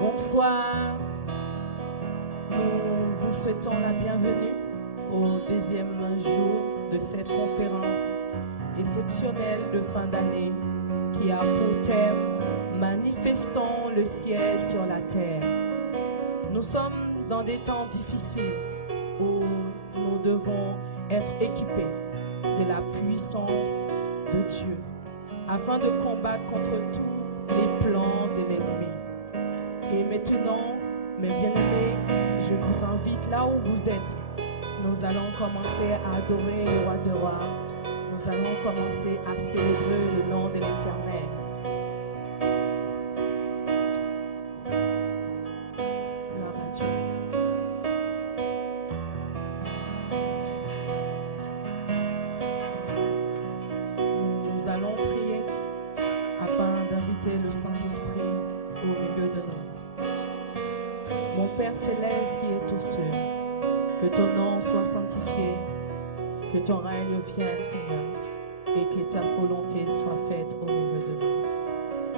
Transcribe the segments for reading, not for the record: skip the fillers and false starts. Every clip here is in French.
Bonsoir, nous vous souhaitons la bienvenue au deuxième jour de cette conférence exceptionnelle de fin d'année qui a pour thème « Manifestons le ciel sur la terre ». Nous sommes dans des temps difficiles où nous devons être équipés de la puissance de Dieu afin de combattre contre tous les plans de l'ennemi. Et maintenant, mes bien-aimés, je vous invite là où vous êtes. Nous allons commencer à adorer le roi de rois. Nous allons commencer à célébrer le nom de l'Éternel. Gloire à Dieu. Nous allons prier afin d'inviter le Saint-Esprit au milieu de nous. Mon Père céleste qui est aux cieux, que ton nom soit sanctifié, que ton règne vienne, Seigneur, et que ta volonté soit faite au milieu de nous.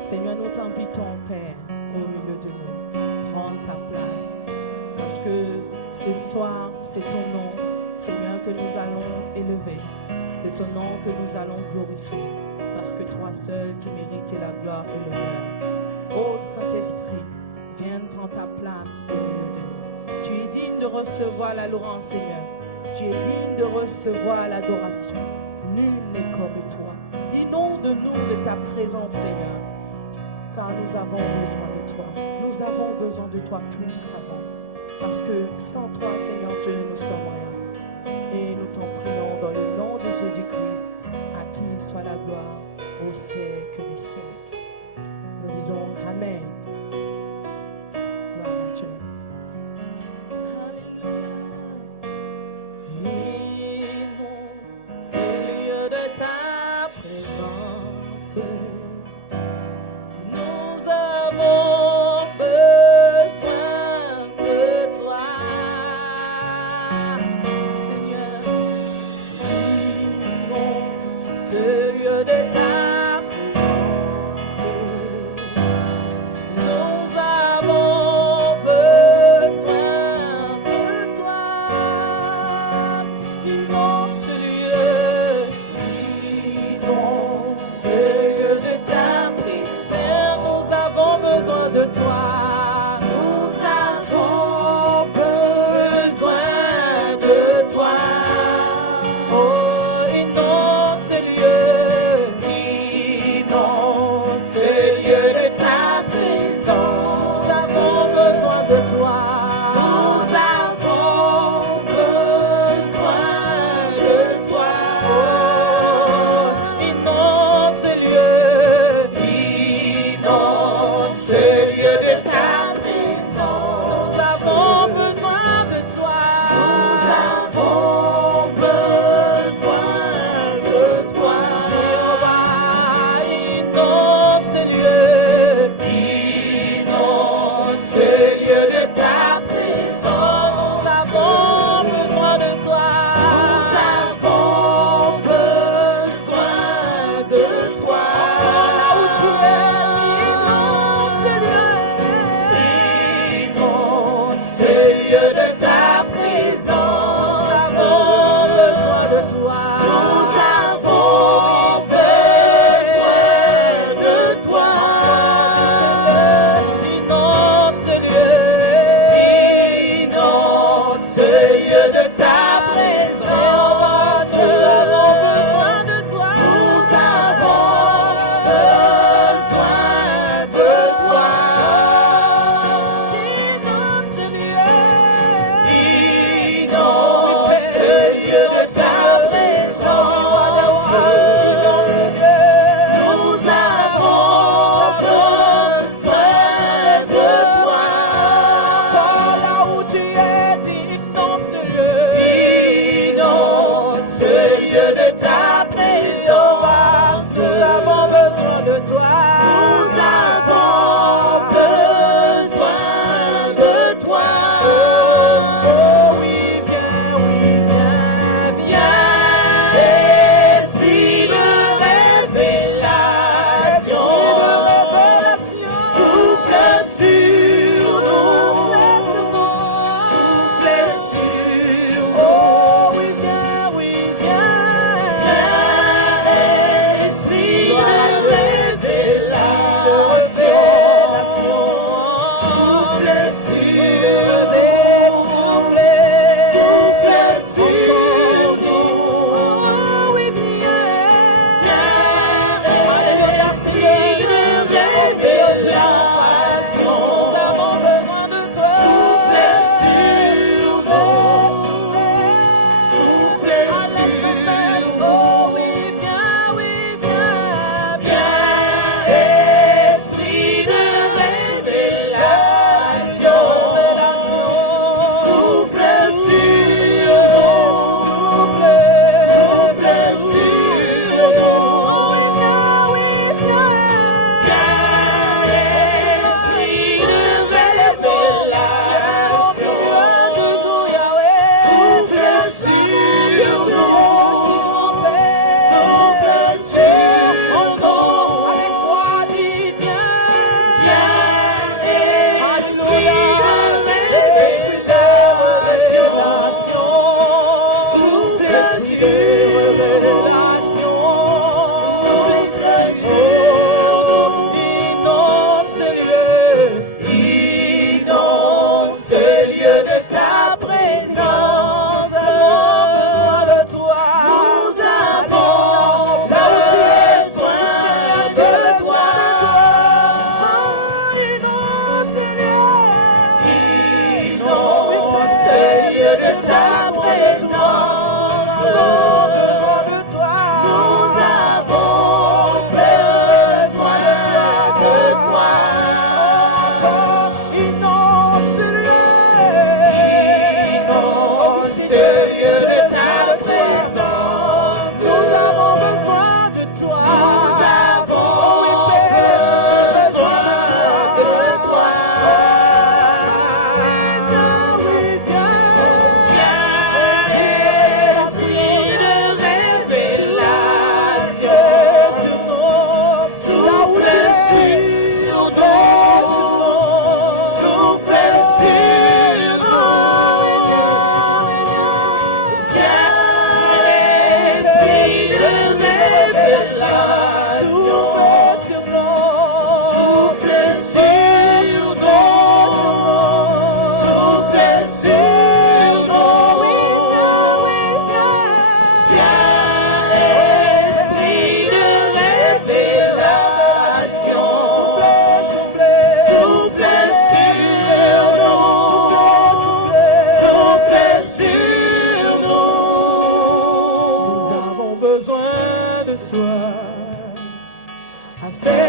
Seigneur, nous t'invitons, Père, au milieu de nous. Prends ta place, parce que ce soir, c'est ton nom, Seigneur, que nous allons élever. C'est ton nom que nous allons glorifier, parce que toi seul qui mérites la gloire et l'honneur. Ô Saint-Esprit, viens prendre ta place au milieu de nous. Tu es digne de recevoir la louange, Seigneur. Tu es digne de recevoir l'adoration. Nul n'est comme toi. Inonde-nous de ta présence, Seigneur, car nous avons besoin de toi. Nous avons besoin de toi plus qu'avant. Parce que sans toi, Seigneur Dieu, nous ne sommes rien. Et nous t'en prions dans le nom de Jésus-Christ, à qui soit la gloire au siècle des siècles. Nous disons Amen. Gloire à Dieu. Ce lieu de ta présence,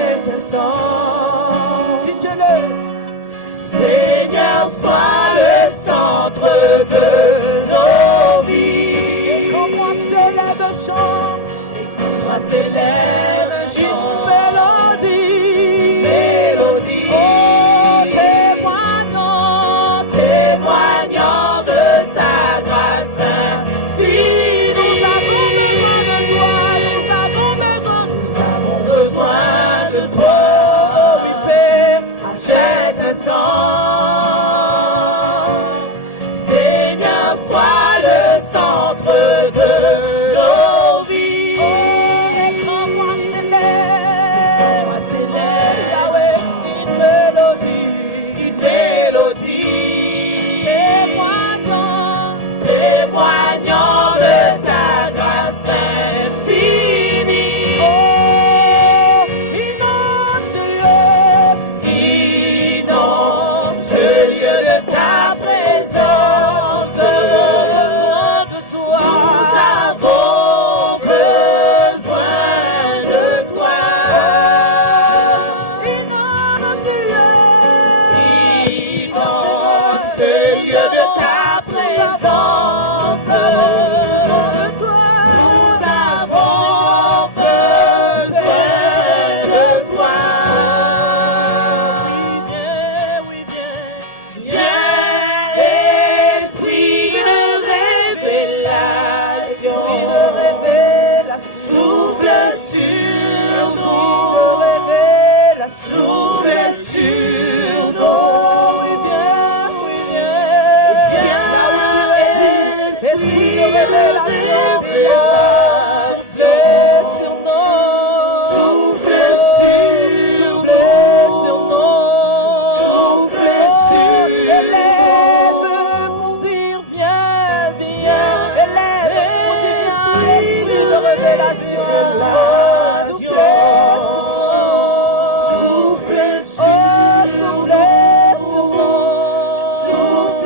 cet instant. Dites-le. Seigneur, sois le centre de nos vies. Et quand moi s'élève un chant, et quand moi s'élève un chant, une mélodie, oh, témoignant de ta grâce infinie. Nous avons besoin de toi, oui, Père, à cet instant. Seigneur, sois le centre de nos vies. Oh, et quand moi s'élève, Yahweh, une mélodie, témoignant de ta grâce infinie. Oh, inonde ce lieu de ta présence. Nous avons besoin de toi. Nous avons besoin de toi. Inonde ce lieu de ta présence. Nous avons besoin de toi. Oui, viens, esprit de révélation. Souffle sur nous. Souffle sur nous. Oui, viens, esprit de révélation. Sur nous. Souffle sur nous. Élève pour dire viens. Élève pour dire esprit de révélation. Souffle sur nous. Souffle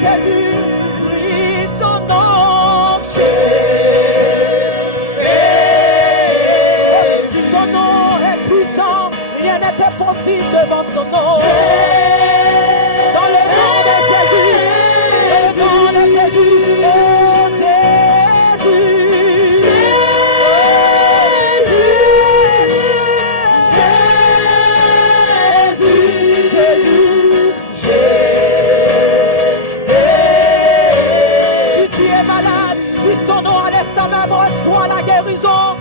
Jésus, oui, son nom. Son nom est puissant, rien n'est impossible devant son nom. Dans le nom de Jésus, dans le nom de Jésus, oh Jésus. Reçois la guérison.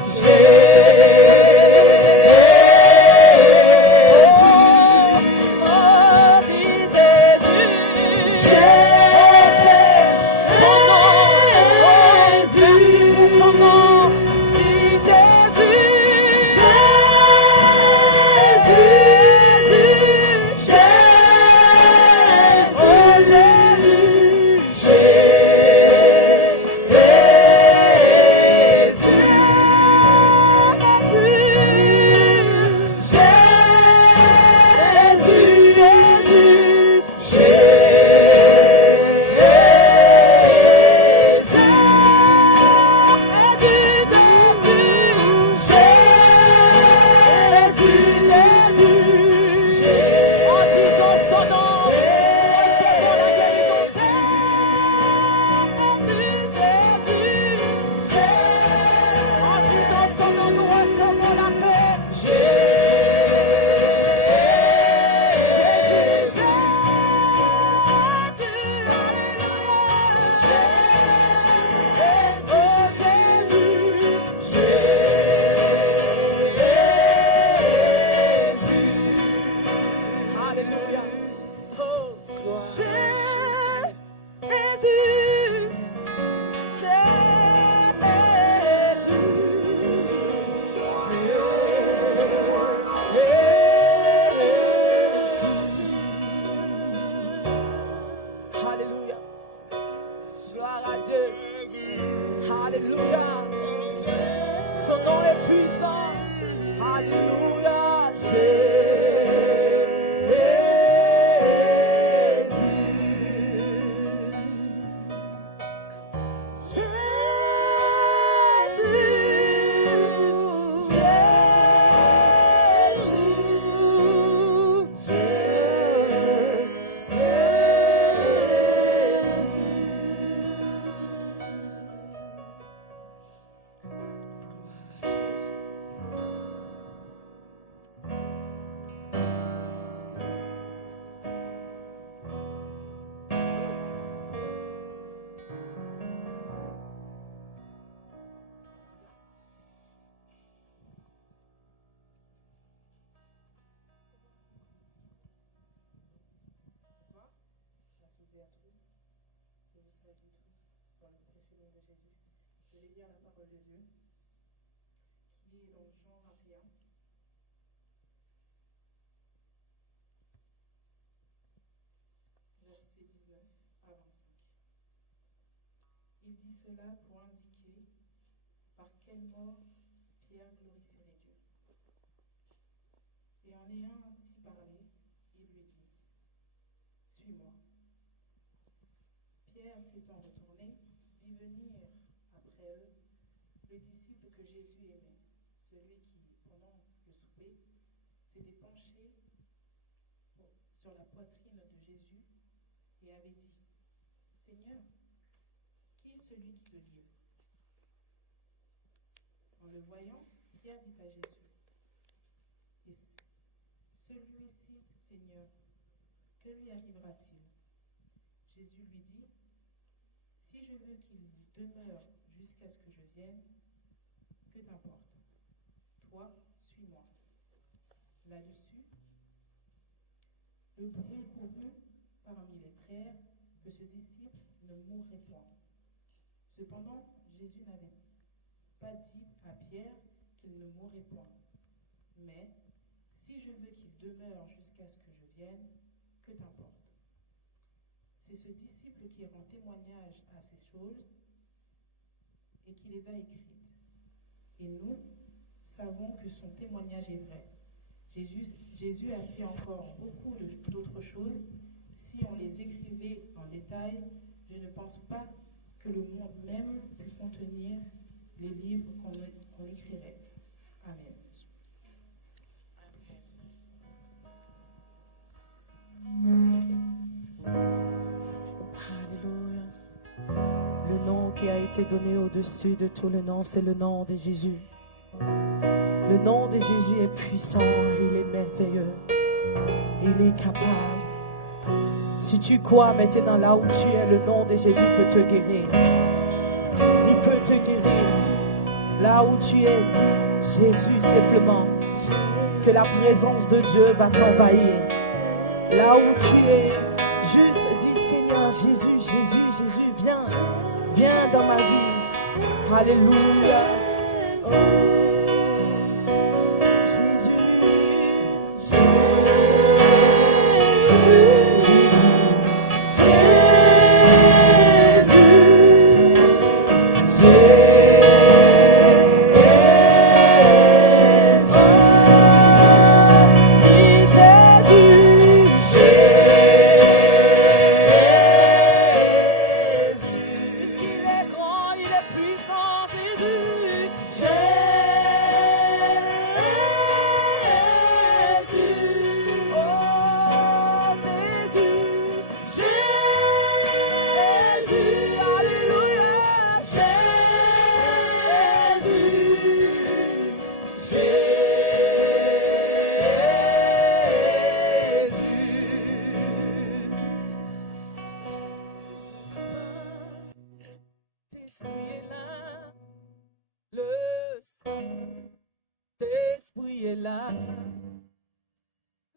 Il dit cela pour indiquer par quelle mort Pierre glorifierait Dieu. Et en ayant ainsi parlé, il lui dit, suis-moi. Pierre s'étant retourné, vit venir après eux le disciple que Jésus aimait, celui qui, pendant le souper, s'était penché sur la poitrine de Jésus et avait dit, Seigneur, qui est celui qui te livre? En le voyant, Pierre dit à Jésus, et celui-ci, Seigneur, que lui arrivera-t-il? Jésus lui dit, si je veux qu'il demeure jusqu'à ce que je vienne, que t'importe? Toi, suis-moi. Là-dessus, le bruit courut parmi les frères que ce disciple ne mourrait point. Cependant, Jésus n'avait pas dit à Pierre qu'il ne mourrait point. Mais, si je veux qu'il demeure jusqu'à ce que je vienne, que t'importe? C'est ce disciple qui rend témoignage à ces choses et qui les a écrites. Et nous savons que son témoignage est vrai. Jésus a fait encore beaucoup d'autres choses. Si si on les écrivait en détail, je ne pense pas que le monde même pût contenir les livres qu'on écrirait. Amen. Alléluia. Le nom qui a été donné au-dessus de tout le nom, c'est le nom de Jésus. Le nom de Jésus est puissant, il est merveilleux, il est capable. Si tu crois maintenant là où tu es, le nom de Jésus peut te guérir. Il peut te guérir. Là où tu es, dis Jésus simplement. Que la présence de Dieu va t'envahir. Là où tu es, juste dis Seigneur Jésus, Jésus, Jésus, viens. Viens dans ma vie. Alléluia. Jésus,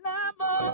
Là-bas.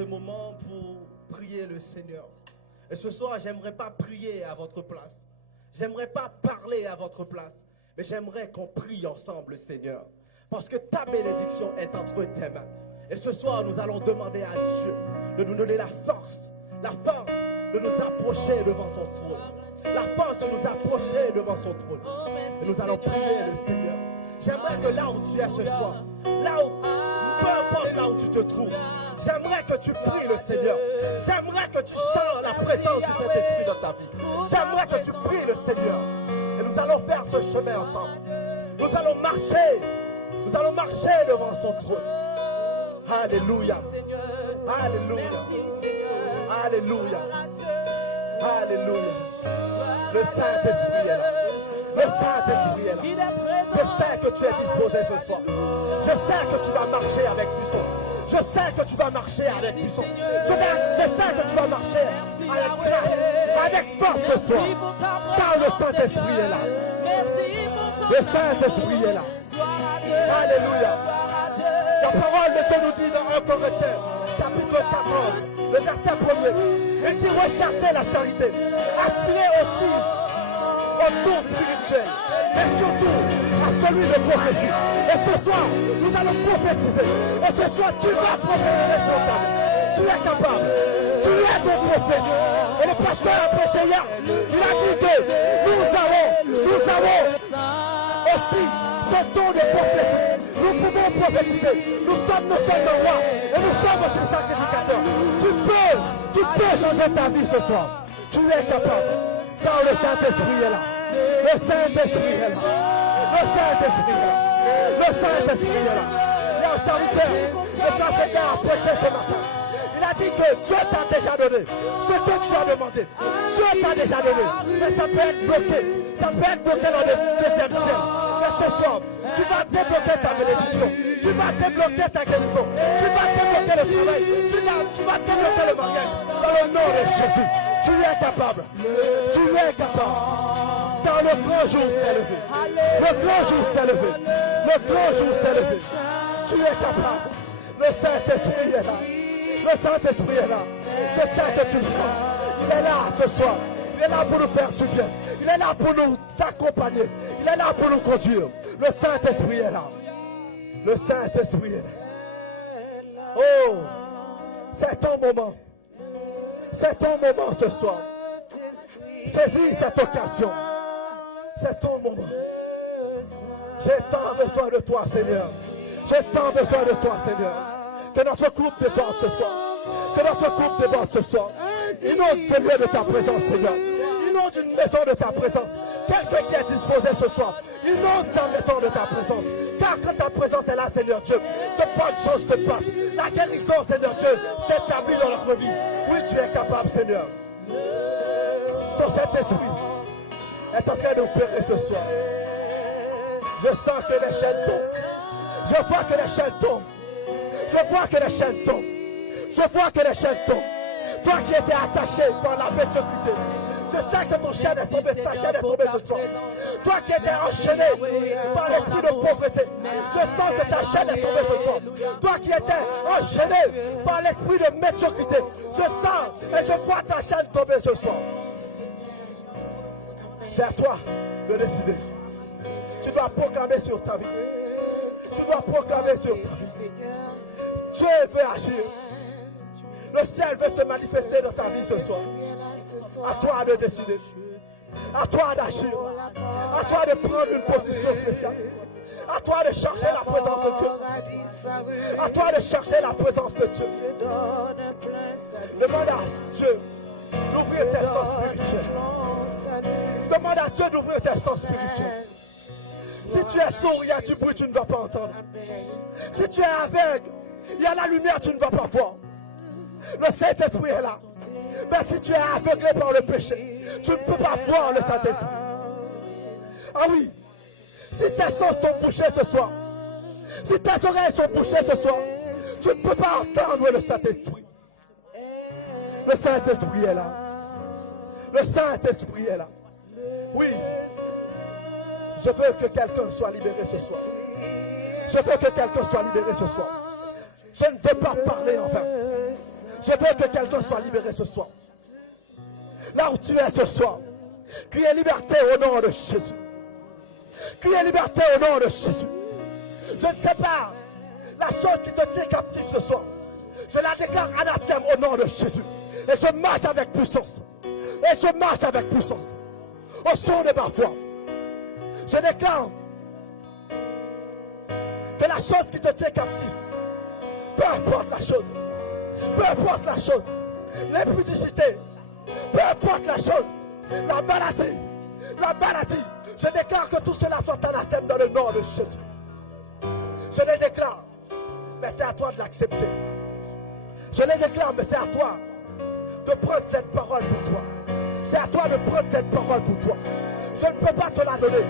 ce moment pour prier le Seigneur. Et ce soir, j'aimerais pas prier à votre place. J'aimerais pas parler à votre place. Mais j'aimerais qu'on prie ensemble, Seigneur. Parce que ta bénédiction est entre tes mains. Et ce soir, nous allons demander à Dieu de nous donner la force de nous approcher devant son trône. La force de nous approcher devant son trône. Et nous allons prier le Seigneur. J'aimerais que là où tu es ce soir, là où, peu importe là où tu te trouves, j'aimerais que tu pries le Seigneur. J'aimerais que tu sens la présence du Saint-Esprit dans ta vie. J'aimerais que tu pries le Seigneur. Et nous allons faire ce chemin ensemble. Nous allons marcher devant son trône. Alléluia. Alléluia. Alléluia. Alléluia. Le Saint-Esprit est là. Le Saint-Esprit est là. Je sais que tu es disposé ce soir. Je sais que tu vas marcher avec puissance. Je sais que tu vas marcher avec puissance. Je sais que tu vas marcher avec grâce, avec force ce soir. Car le Saint-Esprit est là. Le Saint-Esprit est là. Alléluia. La parole de Dieu nous dit dans 1 Corinthiens, chapitre 14, le verset 1er, il dit recherchez la charité, aspirez aussi au don spirituel, mais surtout à celui de prophétie. Et ce soir, nous allons prophétiser. Et ce soir, tu vas prophétiser sur ta vie. Tu es capable. Tu es ton prophète. Et le pasteur a prêché hier. Il a dit que nous avons aussi ce don de prophétie. Nous pouvons prophétiser. Nous sommes non seulement rois, et nous sommes aussi sacrificateurs. Tu peux changer ta vie ce soir. Tu es capable. Car le Saint-Esprit est là. Le Saint-Esprit est là. Le Saint-Esprit est là. Le Saint-Esprit est là. Il y a un serviteur, le serviteur a prêché ce matin. Il a dit que Dieu t'a déjà donné ce que tu as demandé. Dieu t'a déjà donné. Mais ça peut être bloqué. Ça peut être bloqué dans le deuxième ciel. Mais ce soir, tu vas débloquer ta bénédiction. Tu vas débloquer ta guérison. Tu vas débloquer le travail. Tu vas débloquer le mariage. Dans le nom de Jésus. Tu es capable. Tu es capable. Car le grand jour s'est levé. Le grand jour s'est levé. Le grand jour s'est levé. Tu es capable. Le Saint-Esprit est là. Le Saint-Esprit est là. Je sais que tu le sens. Il est là ce soir. Il est là pour nous faire du bien. Il est là pour nous accompagner. Il est là pour nous conduire. Le Saint-Esprit est là. Le Saint-Esprit est là. Oh, c'est ton moment. C'est ton moment ce soir. Saisis cette occasion. C'est ton moment. J'ai tant besoin de toi, Seigneur. J'ai tant besoin de toi, Seigneur. Que notre couple déborde ce soir. Que notre couple déborde ce soir. Inonde ce lieu de ta présence, Seigneur. Inonde une maison de ta présence. Quelqu'un qui est disposé ce soir, inonde sa maison de ta présence. Car quand ta présence est là, Seigneur Dieu, de bonnes choses se passent. La guérison, Seigneur Dieu, s'établit dans notre vie. Oui, tu es capable, Seigneur. Ton Saint-Esprit est en train d'opérer ce soir. Je sens que les chaînes tombent. Je vois que les chaînes tombent. Je vois que les chaînes tombent. Je vois que les chaînes tombent. Toi qui étais attaché par la médiocrité, je sais que ton chaîne est tombée, ta chaîne est tombée ce soir. Toi qui étais enchaîné par l'esprit de pauvreté, je sens que ta chaîne est tombée ce soir. Toi qui étais enchaîné par l'esprit de médiocrité, je sens et je vois ta chaîne tomber ce soir. C'est à toi de décider. Tu dois proclamer sur ta vie. Tu dois proclamer sur ta vie. Dieu veut agir. Le ciel veut se manifester dans ta vie ce soir. À toi de décider. À toi d'agir. À toi de prendre une position spéciale. À toi de chercher la présence de Dieu. À toi de chercher la présence de Dieu. Demande à Dieu d'ouvrir tes sens spirituels. Demande à Dieu d'ouvrir tes sens spirituels. Si tu es sourd, il y a du bruit, tu ne vas pas entendre. Si tu es aveugle, il y a la lumière, tu ne vas pas voir. Le Saint-Esprit est là. Mais si tu es aveuglé par le péché, tu ne peux pas voir le Saint-Esprit. Ah oui, si tes sens sont bouchés ce soir, si tes oreilles sont bouchées ce soir, tu ne peux pas entendre le Saint-Esprit. Le Saint-Esprit est là. Le Saint-Esprit est là. Oui. Je veux que quelqu'un soit libéré ce soir. Je veux que quelqu'un soit libéré ce soir. Je ne veux pas parler en vain. Je veux que quelqu'un soit libéré ce soir. Là où tu es ce soir, criez liberté au nom de Jésus. Criez liberté au nom de Jésus. Je ne sais pas la chose qui te tient captif ce soir. Je la déclare anathème au nom de Jésus. Et je marche avec puissance. Et je marche avec puissance. Au son de ma voix. Je déclare que la chose qui te tient captif, peu importe la chose, peu importe la chose, l'impudicité, peu importe la chose, la maladie, je déclare que tout cela soit anathème dans le nom de Jésus. Je les déclare, mais c'est à toi de l'accepter. Je les déclare, mais c'est à toi de prendre cette parole pour toi. C'est à toi de prendre cette parole pour toi. Je ne peux pas te la donner.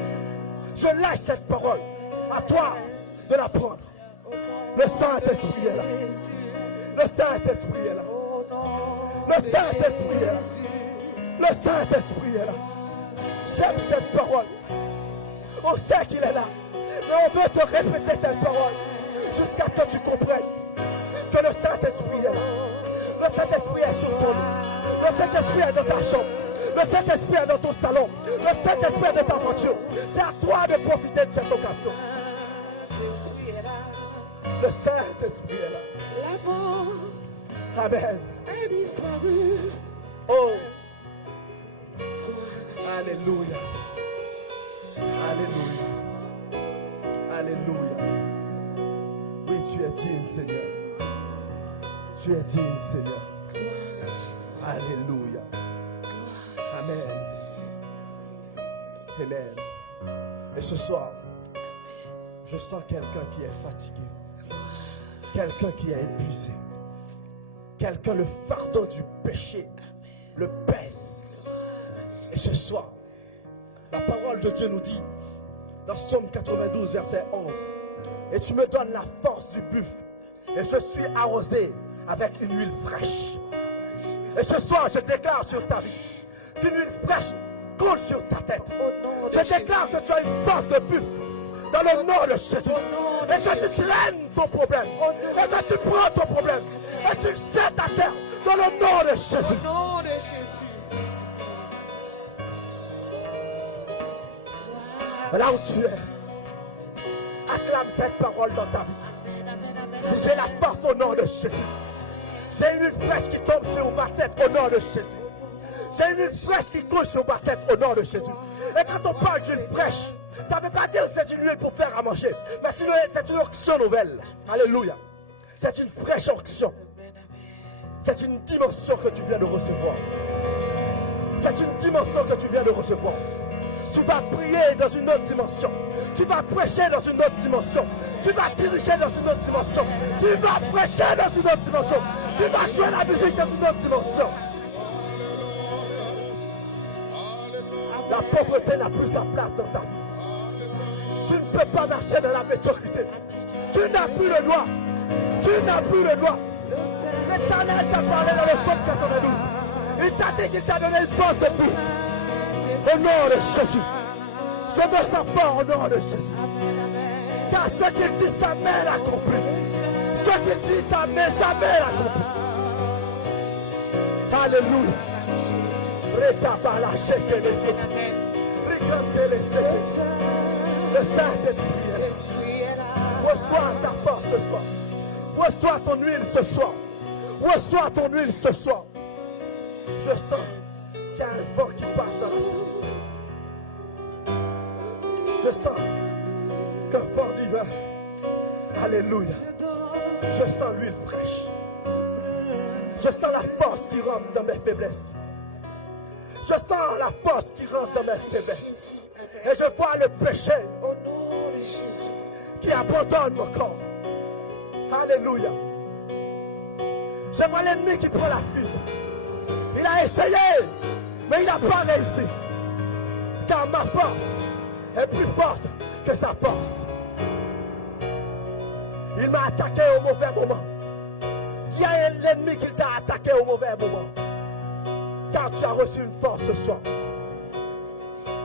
Je lâche cette parole. À toi de la prendre. Le Saint-Esprit est là. Le Saint-Esprit est là. Le Saint-Esprit est là. Le Saint-Esprit est là. J'aime cette parole. On sait qu'il est là. Mais on veut te répéter cette parole jusqu'à ce que tu comprennes que le Saint-Esprit est là. Le Saint-Esprit est sur ton lit. Le Saint-Esprit est dans ta chambre. Le Saint-Esprit est dans ton salon. Le Saint-Esprit est dans ta voiture. C'est à toi de profiter de cette occasion. Le Saint-Esprit est là. Amen. Oh. Alléluia. Alléluia. Alléluia. Oui, tu es digne, Seigneur. Tu es digne, Seigneur. Alléluia. Amen. Amen. Et ce soir, je sens quelqu'un qui est fatigué. Quelqu'un qui est épuisé. Quelqu'un, le fardeau du péché le pèse. Et ce soir, la parole de Dieu nous dit, dans Psaume 92, verset 11, « Et tu me donnes la force du buffle, et je suis arrosé avec une huile fraîche. » Et ce soir, je déclare sur ta vie qu'une huile fraîche coule sur ta tête. Je déclare que tu as une force de buffle dans le nom de Jésus. Et que tu traînes ton problème. Et que tu prends ton problème. Et tu le jettes à terre dans le nom de Jésus. Là où tu es, acclame cette parole dans ta vie. Dis, j'ai la force au nom de Jésus. J'ai une huile fraîche qui tombe sur ma tête au nom de Jésus. J'ai une huile fraîche qui coule sur ma tête au nom de Jésus. Et quand on parle d'huile fraîche, ça ne veut pas dire que c'est une huile pour faire à manger, mais c'est une onction nouvelle. Alléluia. C'est une fraîche onction. C'est une dimension que tu viens de recevoir. C'est une dimension que tu viens de recevoir. Tu vas prier dans une autre dimension. Tu vas prêcher dans une autre dimension. Tu vas diriger dans une autre dimension. Tu vas prêcher dans une autre dimension. Tu vas jouer la musique dans une autre dimension. La pauvreté n'a plus sa place dans ta vie. Tu ne peux pas marcher dans la médiocrité. Tu n'as plus le droit. Tu n'as plus le droit. L'Éternel t'a parlé dans le Psaume 92. Il t'a dit qu'il t'a donné une force de vie. Au nom de Jésus. Je me sens fort au nom de Jésus. Car ce qu'il dit, sa main l'accomplit. Ce qu'il dit, sa main l'accomplit. Alléluia. Le Saint-Esprit est là. Reçois ta force ce soir. Reçois ton huile ce soir. Reçois ton huile ce soir. Je sens qu'il y a un vent qui passe dans la salle. Je sens qu'un vent divin. Alléluia. Je sens l'huile fraîche. Je sens la force qui rentre dans mes faiblesses. Je sens la force qui rentre dans mes faiblesses. Et je vois le péché qui abandonne mon corps. Alléluia. Je vois l'ennemi qui prend la fuite. Il a essayé, mais il n'a pas réussi. Car ma force est plus forte que sa force. Il m'a attaqué au mauvais moment. Dis à l'ennemi qu'il t'a attaqué au mauvais moment. Car tu as reçu une force ce soir.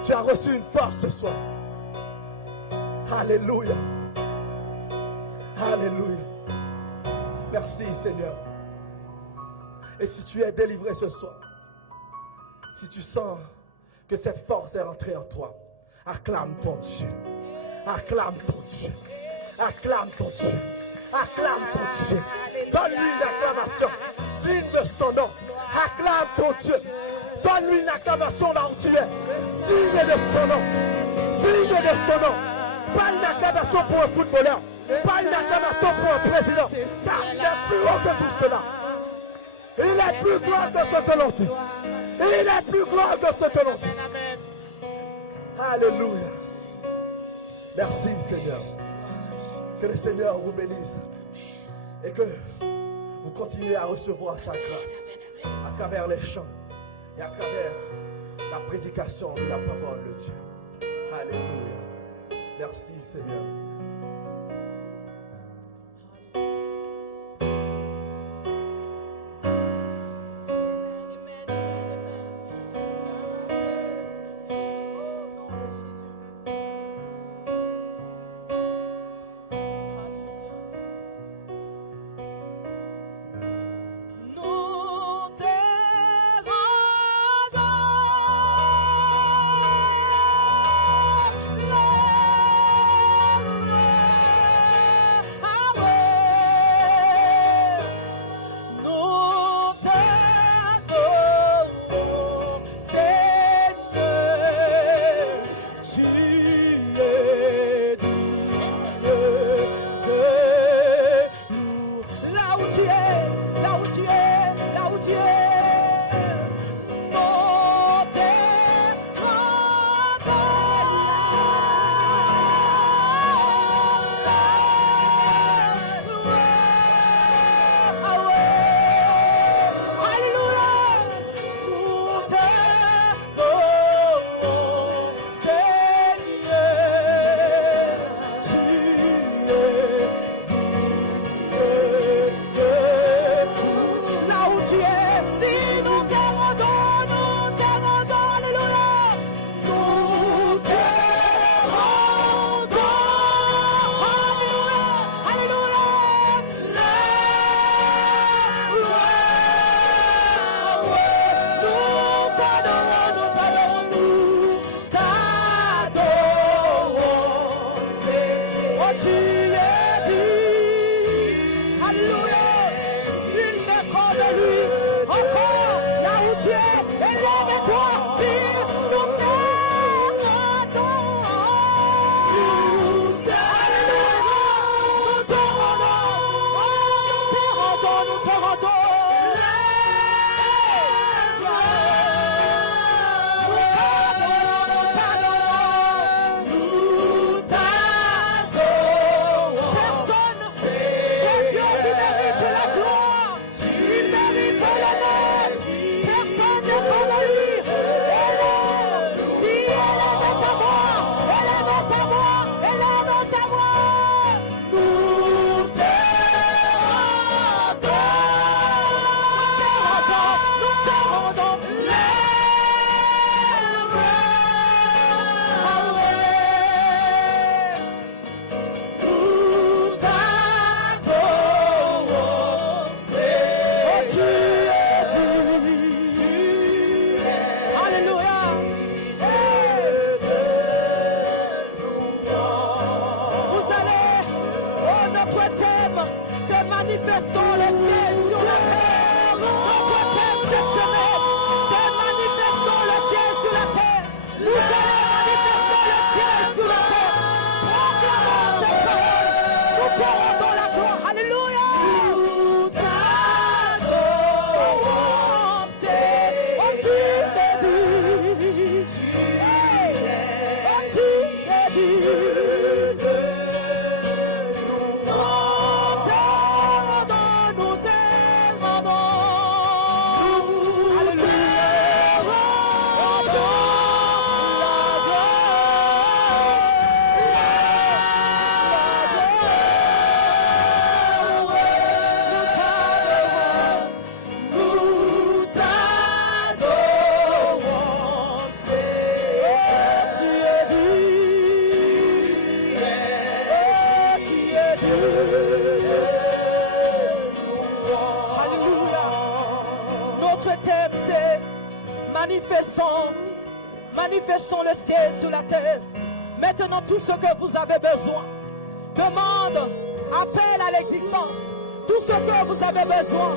Tu as reçu une force ce soir. Alléluia. Alléluia. Merci Seigneur. Et si tu es délivré ce soir, si tu sens que cette force est rentrée en toi, acclame ton Dieu. Acclame ton Dieu. Acclame ton Dieu. Acclame ton Dieu. Donne-lui une acclamation digne de son nom. Acclame ton Dieu. Donne-lui une acclamation là où tu es. Digne de son nom. Digne de son nom. Pas une acclamation pour un footballeur. Pas une acclamation pour un président. Car il est plus haut que tout cela. Il est plus grand que ce que l'on dit. Il est plus grand que ce que l'on dit. Alléluia. Merci Seigneur. Que le Seigneur vous bénisse. Et que vous continuez à recevoir sa grâce à travers les chants et à travers la prédication de la parole de Dieu. Alléluia. Merci Seigneur. Manifestons le ciel sur la terre. Notre thème cette semaine, c'est manifestons le ciel sur la terre. Vous allez manifester le ciel sur la terre. Proclamons cette parole. Nous pourrons dans la gloire. Alléluia. Nous t'adorons. C'est oh, tu es dit. Oh, tu es dit. Manifestons le ciel sur la terre. Maintenant, tout ce que vous avez besoin, demande, appelle à l'existence. Tout ce que vous avez besoin,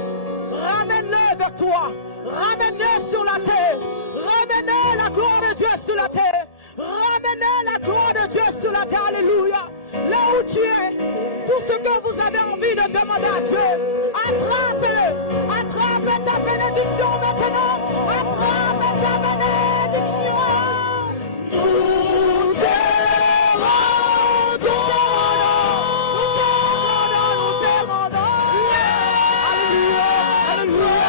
ramène-le vers toi. Ramène-le sur la terre. Ramenez la gloire de Dieu sur la terre. Ramenez la gloire de Dieu sur la terre. Alléluia. Là où tu es, tout ce que vous avez envie de demander à Dieu, attrape-le. Attrape ta bénédiction maintenant. Attrape ta bénédiction. Nous te rendons. Alléluia. Alléluia.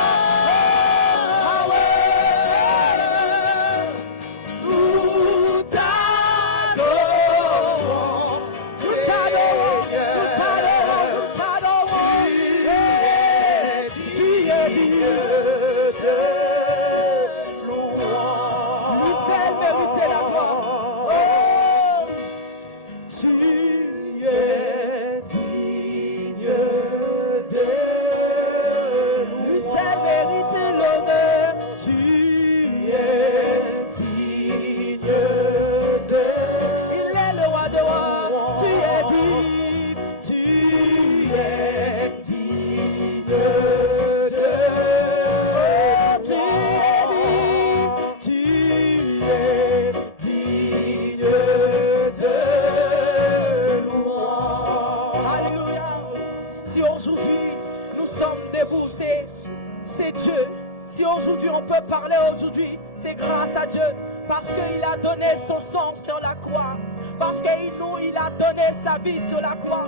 C'est Dieu. Si aujourd'hui on peut parler aujourd'hui, c'est grâce à Dieu. Parce qu'il a donné son sang sur la croix. Parce qu'il a donné sa vie sur la croix.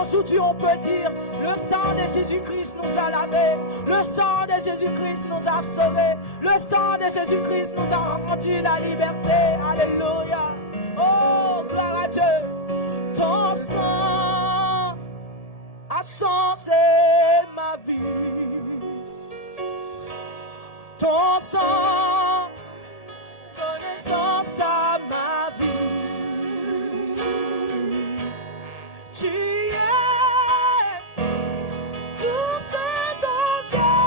Aujourd'hui on peut dire, le sang de Jésus-Christ nous a lavés. Le sang de Jésus-Christ nous a sauvés. Le sang de Jésus-Christ nous a rendu la liberté. Alléluia. Oh, gloire à Dieu. Ton sang a changé ma vie. Ton sang donne sens à ma vie. Tu es tout ce dont j'ai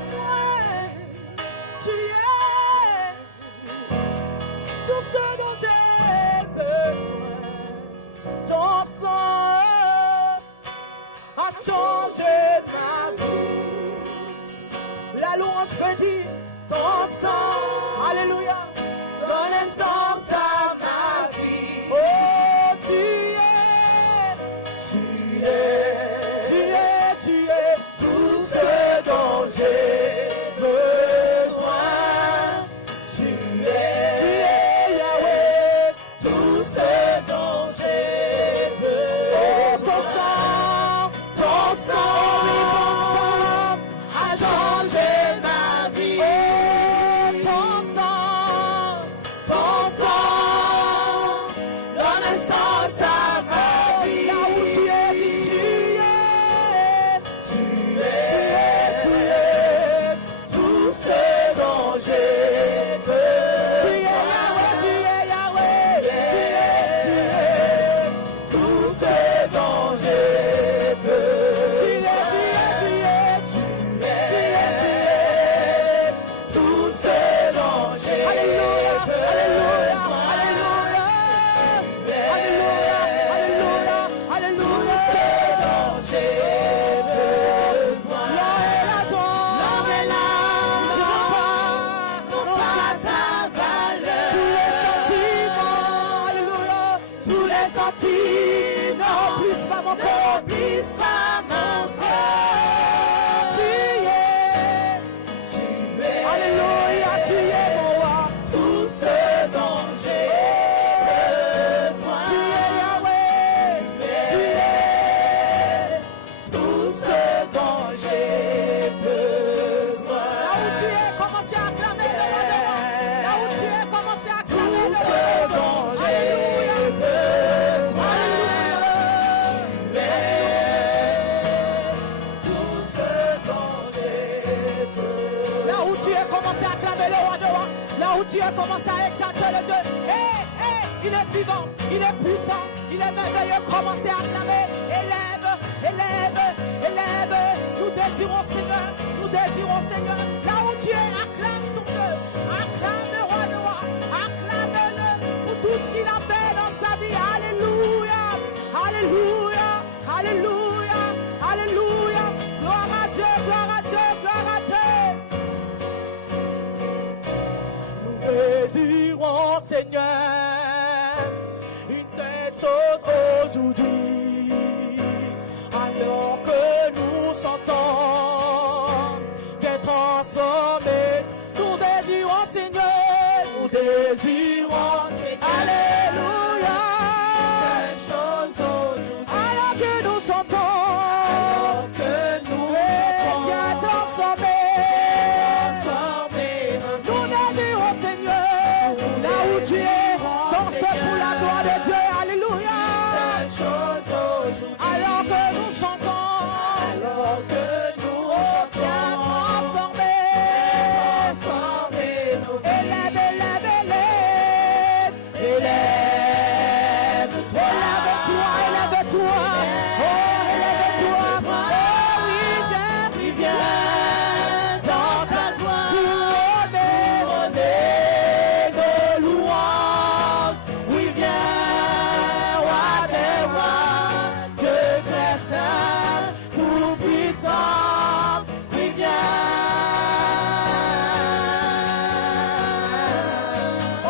besoin. Tu es tout ce dont j'ai besoin. Ton sang a changé ma vie. La louange peut dire ton sang, alléluia, donne sens à ma vie. Oh, tu es tout ce dont j'ai besoin. Tu es Yahweh, tout ce dont j'ai besoin. Oh, ton sang, oui, ton sang a changé. Tu as commencé à exalter le Dieu. Il est vivant, il est puissant, Il est merveilleux. Commencez à acclamer. Élève, élève, élève. Nous désirons, Seigneur. Nous désirons, Seigneur. Là où tu es, acclame ton Dieu. Acclame le roi de roi. Acclame-le pour tout ce qu'il a fait dans sa vie. Alléluia. Alléluia. Alléluia. Alléluia. Gloire à Dieu, gloire à Dieu, gloire à Dieu. Nous désirons, Seigneur, une telle chose aujourd'hui. Alors que nous chantons, d'être transformés. Nous désirons, Seigneur, nous désirons, Seigneur. Alléluia. Cette chose aujourd'hui. Alors que nous chantons, bien transformés. Nous désirons, Seigneur, là où tu es, danser pour la gloire de Dieu. Alléluia. Cette chose aujourd'hui. Alors que nous chantons, bien transformés. Élève, élève, élève. Élève. Élève-toi, élève-toi. Oh, élève-toi. Oh, oui, viens dans ta gloire. Couronner nos louanges. Oui, viens, roi des rois. Dieu très saint, tout puissant. Oui, viens. Oh,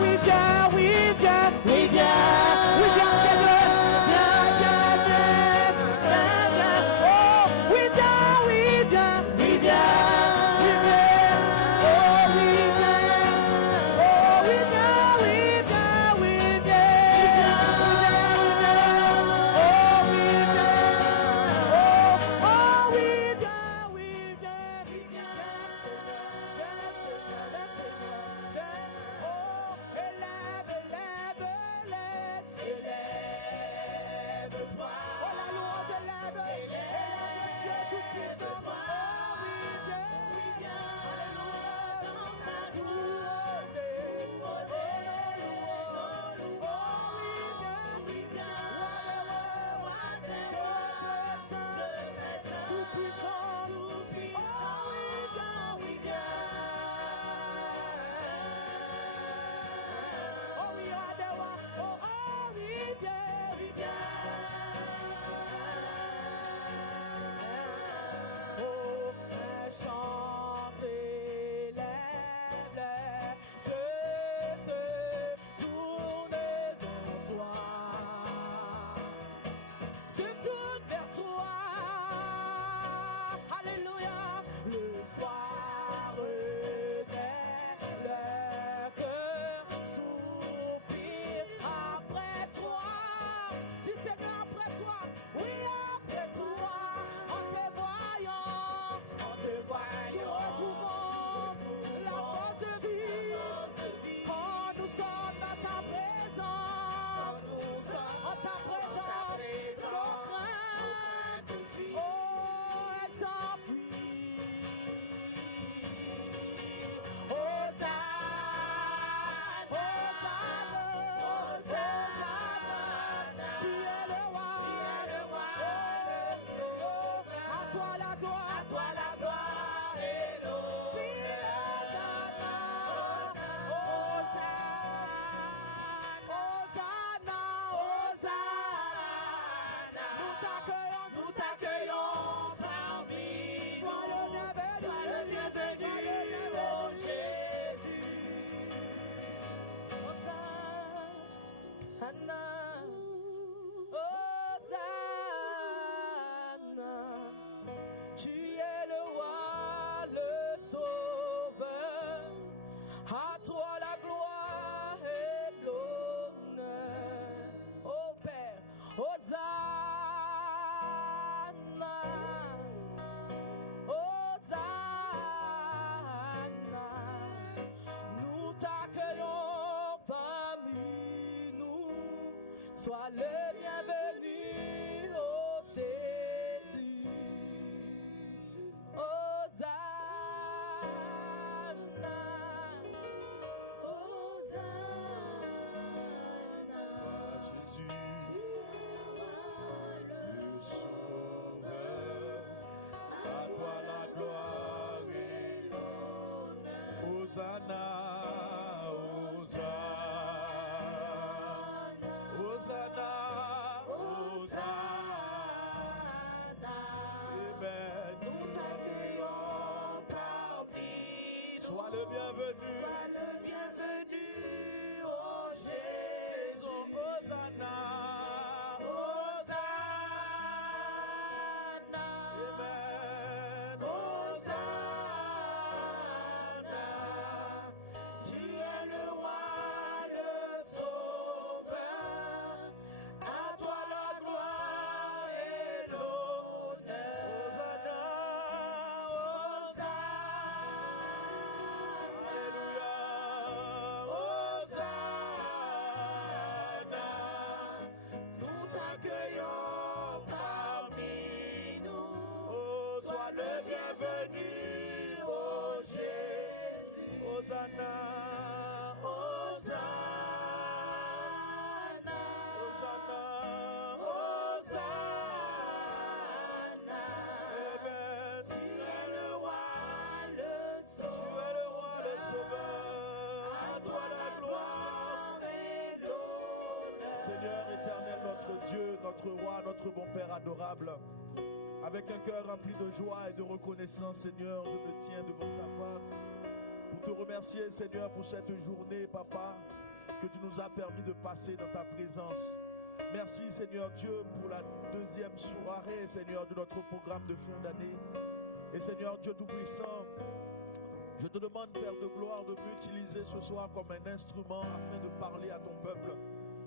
oui, viens, oui, viens, oui, viens. Oui, viens, Seigneur. Viens, viens, viens, viens, viens. Oh, oui, viens, oui, viens, oui, viens, oui, viens. Oh, oui, viens. Oh, oui, viens, oui, viens, oui, viens. Oh, oui, viens. Oh, oui, viens, oui, viens, oui, viens. Oh, élève, élève, élève, élève-toi. Oh, la louange élève, élève Dieu tout-puissant. Oh, oui, viens, alléluia, dans sa couronne. Oh, oui, viens, roi des rois, tout-puissant. Oh, oui, viens. Oh, oui, roi des rois. Oh, oui, viens, oui, viens. Oh, un chant s'élève, se tourne vers toi. Se tourne vers toi. Alléluia. Le soir renaît, le cœur soupire après toi. Dis Seigneur après toi. Oui, après toi. En te voyant, nous retrouvons la force de vie. Quand nous sommes dans ta présence, en ta présence, nos craintes, oh, elles s'enfuient. Hosanna, Hosanna, tu es le roi, à toi la gloire, et l'honneur. Hosanna, Hosanna, nous t'accueillons parmi nous. Sois le bienvenu, oh Jésus. Hosanna, Hosanna, tu es le roi, le sauveur. À toi la gloire et l'honneur. Oh Père, Hosanna, Hosanna, nous t'accueillons parmi nous. Sois le bienvenu, oh Jésus. Hosanna, Hosanna. Jésus. Hosanna, Hosanna, Hosanna, Amen. Nous t'accueillons parmi nous. Sois le bienvenu. Sois le bienvenu, oh Jésus. Hosanna, Hosanna, Amen. Hosanna, tu es le roi, le sauveur. À toi la gloire et l'honneur. Hosanna, Hosanna, Alléluia. Hosanna, nous t'accueillons parmi nous. Oh, sois le bienvenu, oh Jésus. Hosanna, Hosanna, Hosanna, Hosanna. Amen. Tu es le roi, le sauveur. À toi la gloire et l'honneur. Seigneur éternel, notre Dieu, notre roi, notre bon Père adorable. Avec un cœur rempli de joie et de reconnaissance, Seigneur, je me tiens devant ta face pour te remercier, Seigneur, pour cette journée, Papa, que tu nous as permis de passer dans ta présence. Merci, Seigneur Dieu, pour la deuxième soirée, Seigneur, de notre programme de fin d'année. Et Seigneur Dieu Tout-Puissant, je te demande, Père de gloire, de m'utiliser ce soir comme un instrument afin de parler à ton peuple.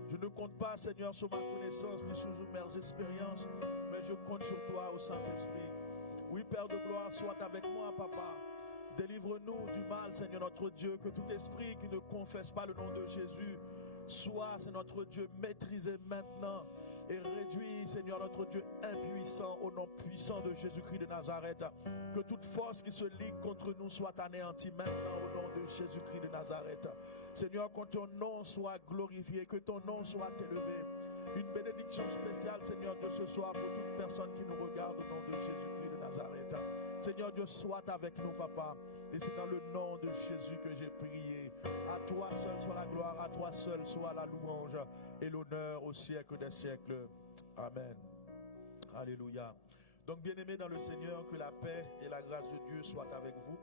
Je ne compte pas, Seigneur, sur ma connaissance ni sur mes expériences, mais je compte sur toi, au Saint-Esprit. Oui, Père de gloire, sois avec moi, Papa. Délivre-nous du mal, Seigneur notre Dieu, que tout esprit qui ne confesse pas le nom de Jésus soit, Seigneur notre Dieu, maîtrisé maintenant et réduit, Seigneur notre Dieu, impuissant au nom puissant de Jésus-Christ de Nazareth. Que toute force qui se ligue contre nous soit anéantie maintenant au nom de Jésus-Christ de Nazareth. Seigneur, que ton nom soit glorifié, que ton nom soit élevé. Une bénédiction spéciale, Seigneur Dieu, ce soir pour toute personne qui nous regarde au nom de Jésus-Christ de Nazareth. Seigneur Dieu, sois avec nous, Papa. Et c'est dans le nom de Jésus que j'ai prié. À toi seul soit la gloire, à toi seul soit la louange et l'honneur au siècle des siècles. Amen. Alléluia. Donc, bien-aimés dans le Seigneur, que la paix et la grâce de Dieu soient avec vous.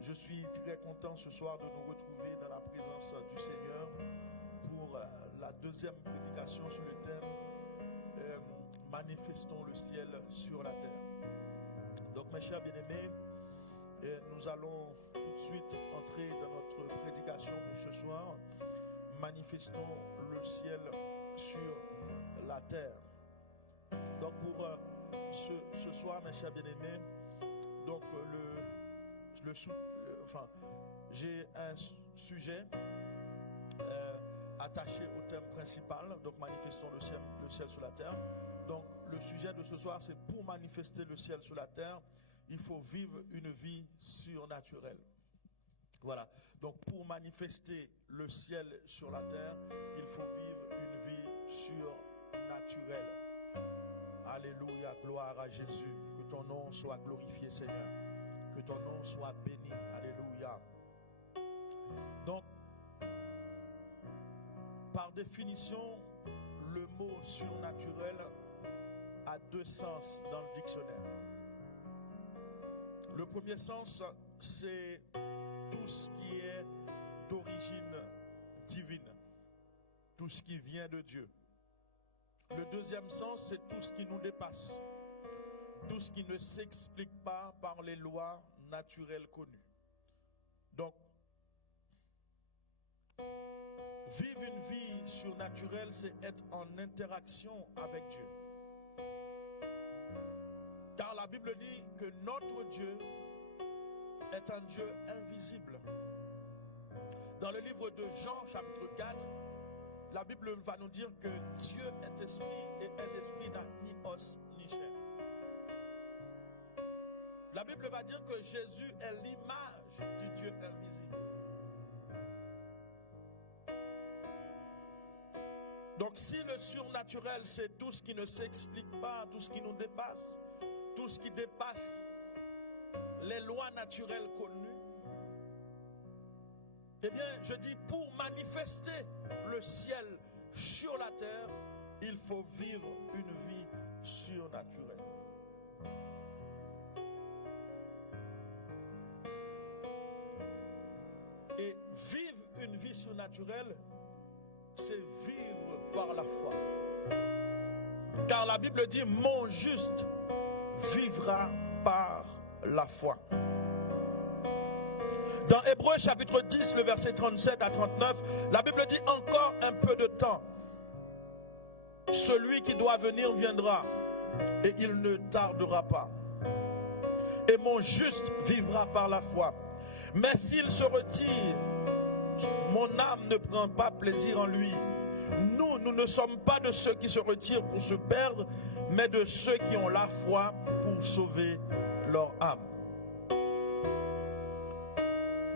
Je suis très content ce soir de nous retrouver dans la présence du Seigneur pour la deuxième prédication sur le thème manifestons le ciel sur la terre. Donc, mes chers bien-aimés, nous allons tout de suite entrer dans notre prédication pour ce soir. Manifestons le ciel sur la terre. Donc, pour ce soir, mes chers bien-aimés, donc j'ai un sujet attaché au thème principal. Donc, manifestons le ciel sur la terre. Donc, le sujet de ce soir, c'est pour manifester le ciel sur la terre, il faut vivre une vie surnaturelle. Voilà. Donc, pour manifester le ciel sur la terre, il faut vivre une vie surnaturelle. Alléluia, gloire à Jésus. Que ton nom soit glorifié, Seigneur. Que ton nom soit béni. Alléluia. Donc, par définition, le mot surnaturel a deux sens dans le dictionnaire. Le premier sens, c'est tout ce qui est d'origine divine, tout ce qui vient de Dieu. Le deuxième sens, c'est tout ce qui nous dépasse, tout ce qui ne s'explique pas par les lois naturelles connues. Donc, vivre une vie surnaturelle, c'est être en interaction avec Dieu. Car la Bible dit que notre Dieu est un Dieu invisible. Dans le livre de Jean, chapitre 4, la Bible va nous dire que Dieu est esprit et un esprit n'a ni os ni chair. La Bible va dire que Jésus est l'image du Dieu invisible. Donc si le surnaturel, c'est tout ce qui ne s'explique pas, tout ce qui nous dépasse, tout ce qui dépasse les lois naturelles connues, Eh bien, je dis, pour manifester le ciel sur la terre, il faut vivre une vie surnaturelle. Et vivre une vie surnaturelle, c'est vivre par la foi. Car la Bible dit, mon juste vivra par la foi. Dans Hébreux chapitre 10, le verset 37 à 39, la Bible dit, encore un peu de temps. Celui qui doit venir viendra et il ne tardera pas. Et mon juste vivra par la foi. Mais s'il se retire, mon âme ne prend pas plaisir en lui. Nous ne sommes pas de ceux qui se retirent pour se perdre, mais de ceux qui ont la foi pour sauver leur âme.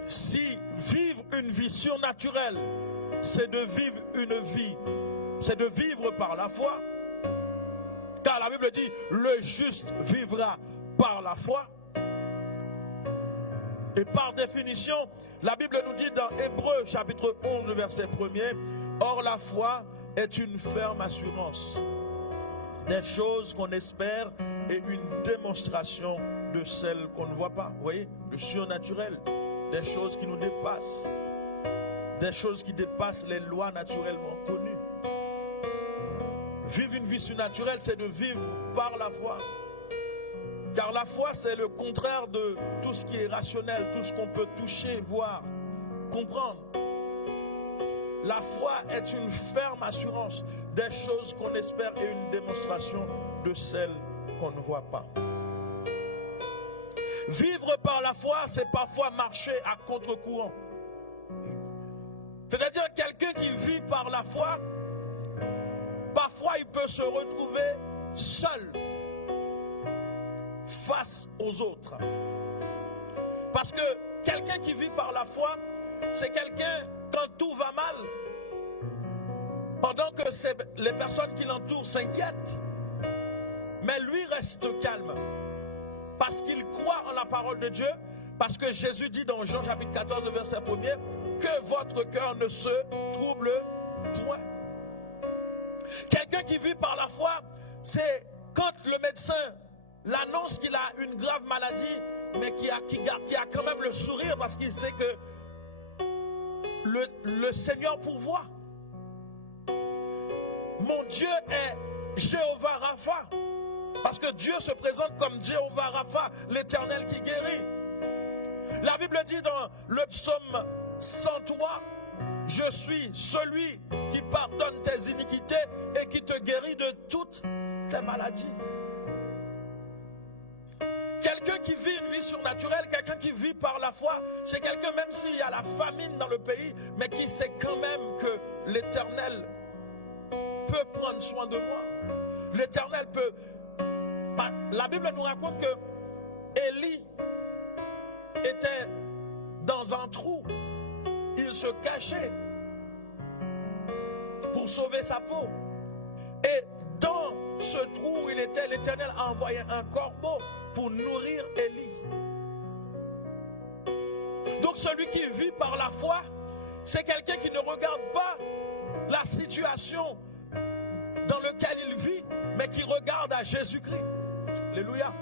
Si vivre une vie surnaturelle, c'est de vivre une vie, c'est de vivre par la foi, car la Bible dit, le juste vivra par la foi. Et par définition, la Bible nous dit dans Hébreux chapitre 11, le verset 1er, or la foi est une ferme assurance des choses qu'on espère et une démonstration de celles qu'on ne voit pas. Vous voyez, le surnaturel, des choses qui nous dépassent, des choses qui dépassent les lois naturellement connues. Vivre une vie surnaturelle, c'est de vivre par la foi. Car la foi, c'est le contraire de tout ce qui est rationnel, tout ce qu'on peut toucher, voir, comprendre. La foi est une ferme assurance des choses qu'on espère et une démonstration de celles qu'on ne voit pas. Vivre par la foi, c'est parfois marcher à contre-courant. C'est-à-dire quelqu'un qui vit par la foi, parfois il peut se retrouver seul face aux autres. Parce que quelqu'un qui vit par la foi, c'est quelqu'un, quand tout va mal, pendant que les personnes qui l'entourent s'inquiètent, mais lui reste calme. Parce qu'il croit en la parole de Dieu, parce que Jésus dit dans Jean chapitre 14, verset 1er, que votre cœur ne se trouble point. Quelqu'un qui vit par la foi, c'est quand le médecin l'annonce qu'il a une grave maladie, mais qui a quand même le sourire parce qu'il sait que le Seigneur pourvoit. Mon Dieu est Jéhovah Rapha, parce que Dieu se présente comme Jéhovah Rapha, l'Éternel qui guérit. La Bible dit dans le psaume 103, je suis celui qui pardonne tes iniquités et qui te guérit de toutes tes maladies. Quelqu'un qui vit une vie surnaturelle, quelqu'un qui vit par la foi, c'est quelqu'un, même s'il y a la famine dans le pays, mais qui sait quand même que l'Éternel peut prendre soin de moi. L'Éternel peut... La Bible nous raconte que Élie était dans un trou. Il se cachait pour sauver sa peau. Et dans ce trou où il était, l'Éternel a envoyé un corbeau pour nourrir Élie. Donc celui qui vit par la foi, c'est quelqu'un qui ne regarde pas la situation dans laquelle il vit, mais qui regarde à Jésus-Christ. Alléluia.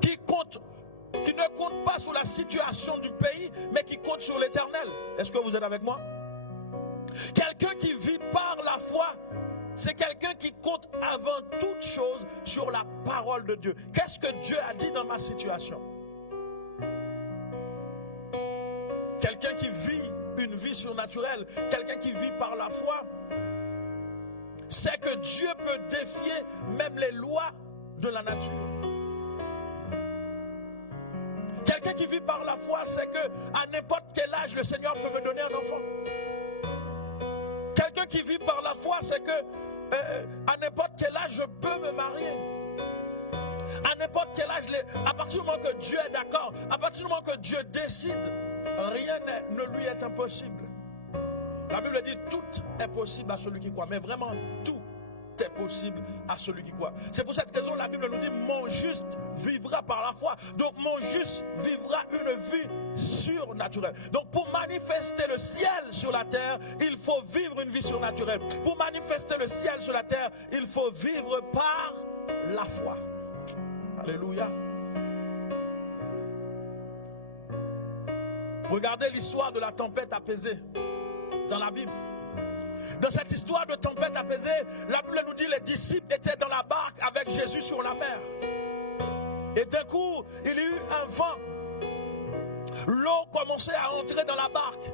Qui ne compte pas sur la situation du pays, mais qui compte sur l'Éternel. Est-ce que vous êtes avec moi? Quelqu'un qui vit par la foi, c'est quelqu'un qui compte avant toute chose sur la parole de Dieu. Qu'est-ce que Dieu a dit dans ma situation? Quelqu'un qui vit une vie surnaturelle, quelqu'un qui vit par la foi, c'est que Dieu peut défier même les lois de la nature. Quelqu'un qui vit par la foi, c'est que à n'importe quel âge, le Seigneur peut me donner un enfant. Quelqu'un qui vit par la foi, c'est que à n'importe quel âge, je peux me marier. À n'importe quel âge, à partir du moment que Dieu est d'accord, à partir du moment que Dieu décide, rien ne lui est impossible. La Bible dit tout est possible à celui qui croit, mais vraiment tout est possible à celui qui croit. C'est pour cette raison la Bible nous dit mon juste vivra par la foi. Donc mon juste vivra une vie surnaturelle. Donc pour manifester le ciel sur la terre, il faut vivre une vie surnaturelle. Pour manifester le ciel sur la terre, il faut vivre par la foi. Alléluia. Regardez l'histoire de la tempête apaisée dans la Bible. Dans cette histoire de tempête apaisée, la Bible nous dit que les disciples étaient dans la barque avec Jésus sur la mer. Et d'un coup, il y a eu un vent. L'eau commençait à entrer dans la barque.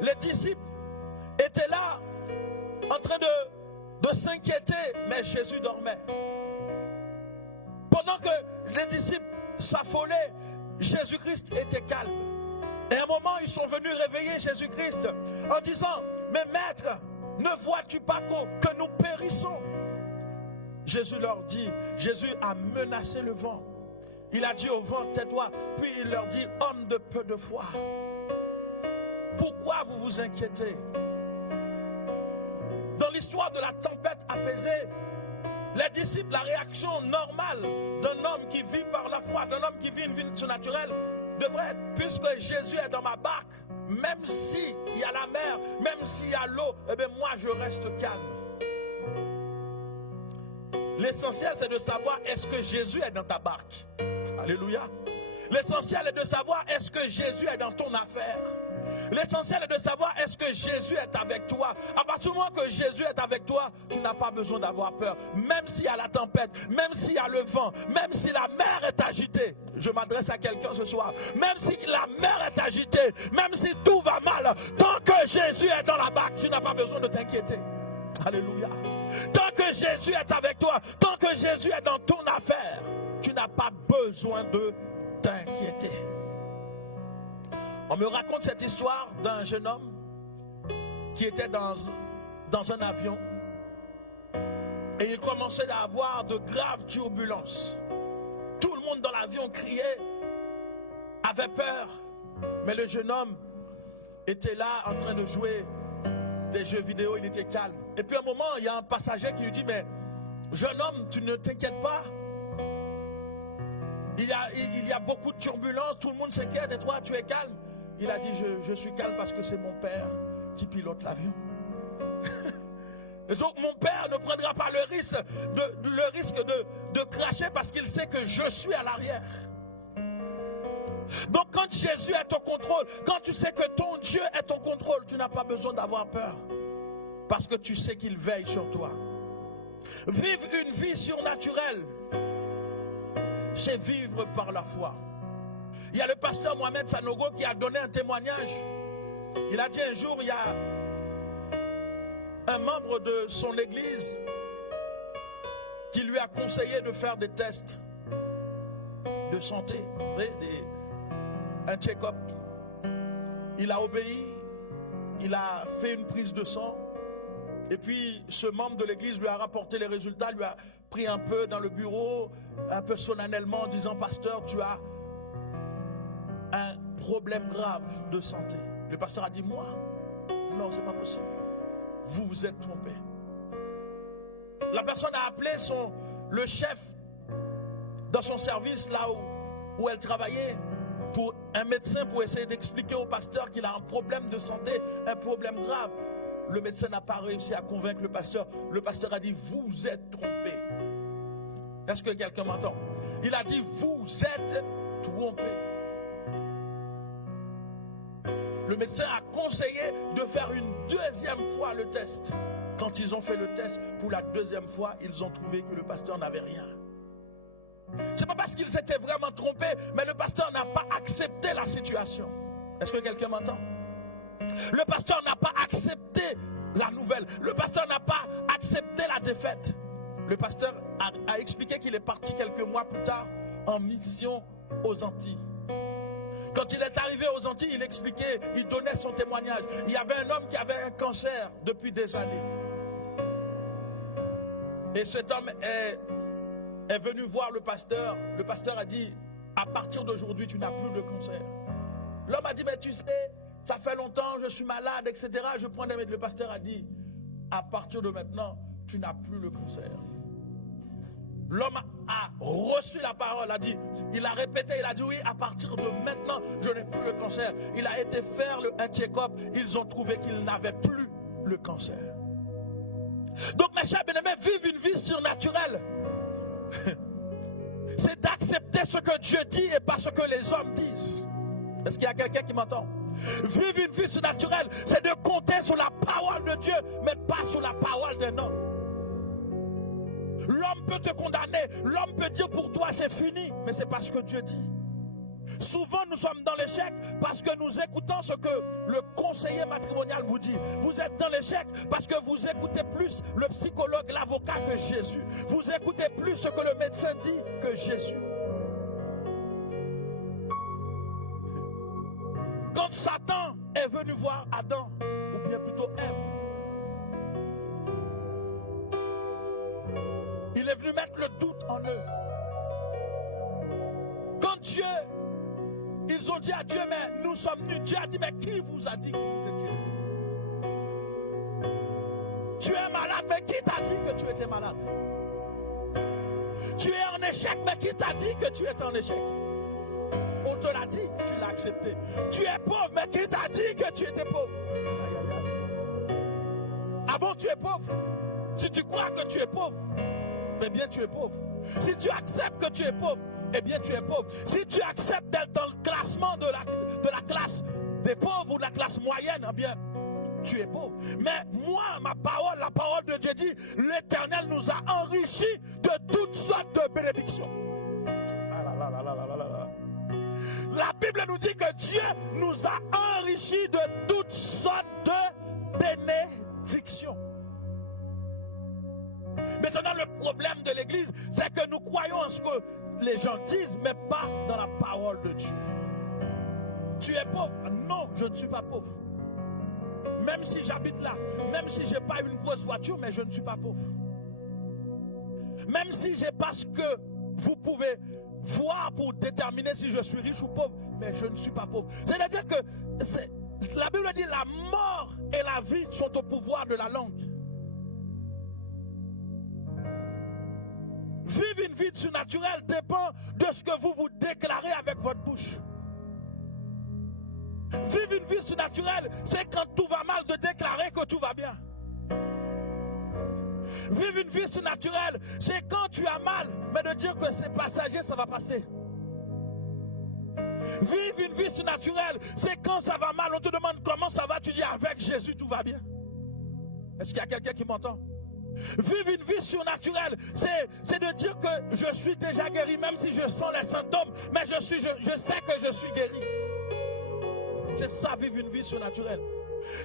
Les disciples étaient là, en train de s'inquiéter, mais Jésus dormait. Pendant que les disciples s'affolaient, Jésus-Christ était calme. Et à un moment, ils sont venus réveiller Jésus-Christ en disant, mais maître, ne vois-tu pas que nous périssons? Jésus leur dit, Jésus a menacé le vent. Il a dit au vent, tais-toi. Puis il leur dit, homme de peu de foi, pourquoi vous vous inquiétez? Dans l'histoire de la tempête apaisée, les disciples, la réaction normale d'un homme qui vit par la foi, d'un homme qui vit une vie surnaturelle, devrait être, puisque Jésus est dans ma barque, même s'il y a la mer, même s'il y a l'eau, eh bien moi je reste calme. L'essentiel c'est de savoir est-ce que Jésus est dans ta barque. Alléluia. L'essentiel est de savoir est-ce que Jésus est dans ton affaire. L'essentiel est de savoir est-ce que Jésus est avec toi. À partir du moment que Jésus est avec toi, tu n'as pas besoin d'avoir peur. Même s'il y a la tempête, même s'il y a le vent, même si la mer est agitée. Je m'adresse à quelqu'un ce soir. Même si la mer est agitée, même si tout va mal, tant que Jésus est dans la barque, tu n'as pas besoin de t'inquiéter. Alléluia. Tant que Jésus est avec toi, tant que Jésus est dans ton affaire, tu n'as pas besoin de t'inquiéter. On me raconte cette histoire d'un jeune homme qui était dans un avion et il commençait à avoir de graves turbulences. Tout le monde dans l'avion criait, avait peur, mais le jeune homme était là en train de jouer des jeux vidéo, il était calme. Et puis à un moment, il y a un passager qui lui dit, mais jeune homme, tu ne t'inquiètes pas? Il y a beaucoup de turbulences, tout le monde s'inquiète et toi tu es calme. Il a dit je suis calme parce que c'est mon père qui pilote l'avion. Et donc mon père ne prendra pas le risque de cracher parce qu'il sait que je suis à l'arrière. Donc quand Jésus est au contrôle, quand tu sais que ton Dieu est au contrôle, tu n'as pas besoin d'avoir peur. Parce que tu sais qu'il veille sur toi. Vivre une vie surnaturelle, c'est vivre par la foi. Il y a le pasteur Mohamed Sanogo qui a donné un témoignage. Il a dit un jour, il y a un membre de son église qui lui a conseillé de faire des tests de santé, un check-up. Il a obéi, il a fait une prise de sang. Et puis ce membre de l'église lui a rapporté les résultats, lui a pris un peu dans le bureau, un peu solennellement en disant, pasteur, tu as un problème grave de santé. Le pasteur a dit, moi, non, c'est pas possible. Vous vous êtes trompé. La personne a appelé le chef dans son service, là où elle travaillait, pour un médecin, pour essayer d'expliquer au pasteur qu'il a un problème de santé, un problème grave. Le médecin n'a pas réussi à convaincre le pasteur. Le pasteur a dit, vous êtes trompé. Est-ce que quelqu'un m'entend? Il a dit, vous êtes trompé. Le médecin a conseillé de faire une deuxième fois le test. Quand ils ont fait le test, pour la deuxième fois, ils ont trouvé que le pasteur n'avait rien. C'est pas parce qu'ils s'étaient vraiment trompés, mais le pasteur n'a pas accepté la situation. Est-ce que quelqu'un m'entend? Le pasteur n'a pas accepté la nouvelle. Le pasteur n'a pas accepté la défaite. Le pasteur a expliqué qu'il est parti quelques mois plus tard en mission aux Antilles. Quand il est arrivé aux Antilles, il expliquait, il donnait son témoignage. Il y avait un homme qui avait un cancer depuis des années. Et cet homme est venu voir le pasteur. Le pasteur a dit, à partir d'aujourd'hui, tu n'as plus de cancer. L'homme a dit, mais tu sais, ça fait longtemps, je suis malade, etc. Je prends des médicaments. Le pasteur a dit, à partir de maintenant, tu n'as plus le cancer. L'homme a reçu la parole, a dit, il a répété, il a dit oui, à partir de maintenant, je n'ai plus le cancer. Il a été faire un check-up, ils ont trouvé qu'il n'avait plus le cancer. Donc mes chers bien-aimés, vivre une vie surnaturelle, c'est d'accepter ce que Dieu dit et pas ce que les hommes disent. Est-ce qu'il y a quelqu'un qui m'entend? Vivre une vie surnaturelle, c'est de compter sur la parole de Dieu, mais pas sur la parole d'un homme. L'homme peut te condamner, l'homme peut dire pour toi c'est fini, mais c'est pas ce que Dieu dit. Souvent nous sommes dans l'échec parce que nous écoutons ce que le conseiller matrimonial vous dit. Vous êtes dans l'échec parce que vous écoutez plus le psychologue, l'avocat que Jésus. Vous écoutez plus ce que le médecin dit que Jésus. Quand Satan est venu voir Adam, ou bien plutôt Ève, il est venu mettre le doute en eux. Quand Dieu, ils ont dit à Dieu, mais nous sommes nus. Dieu a dit, mais qui vous a dit que vous étiez? Tu es malade, mais qui t'a dit que tu étais malade? Tu es en échec, mais qui t'a dit que tu étais en échec? On te l'a dit, tu l'as accepté. Tu es pauvre, mais qui t'a dit que tu étais pauvre? Ah bon, tu es pauvre? Si tu crois que tu es pauvre, eh bien tu es pauvre. Si tu acceptes que tu es pauvre, eh bien tu es pauvre. Si tu acceptes d'être dans le classement de la classe des pauvres ou de la classe moyenne, eh bien tu es pauvre. Mais moi, ma parole, la parole de Dieu dit, l'Éternel nous a enrichis de toutes sortes de bénédictions. La Bible nous dit que Dieu nous a enrichis de toutes sortes de bénédictions. Maintenant, le problème de l'Église, c'est que nous croyons en ce que les gens disent, mais pas dans la parole de Dieu. Tu es pauvre? Non, je ne suis pas pauvre. Même si j'habite là, même si je n'ai pas une grosse voiture, mais je ne suis pas pauvre. Même si je n'ai pas ce que vous pouvez voir pour déterminer si je suis riche ou pauvre, mais je ne suis pas pauvre. C'est-à-dire que la Bible dit la mort et la vie sont au pouvoir de la langue. Vivre une vie surnaturelle dépend de ce que vous déclarez avec votre bouche. Vivre une vie surnaturelle, c'est quand tout va mal de déclarer que tout va bien. Vivre une vie surnaturelle, c'est quand tu as mal, mais de dire que c'est passager, ça va passer. Vivre une vie surnaturelle, c'est quand ça va mal, on te demande comment ça va, tu dis avec Jésus tout va bien. Est-ce qu'il y a quelqu'un qui m'entend? Vivre une vie surnaturelle, c'est de dire que je suis déjà guéri, même si je sens les symptômes, mais je sais que je suis guéri. C'est ça, vivre une vie surnaturelle.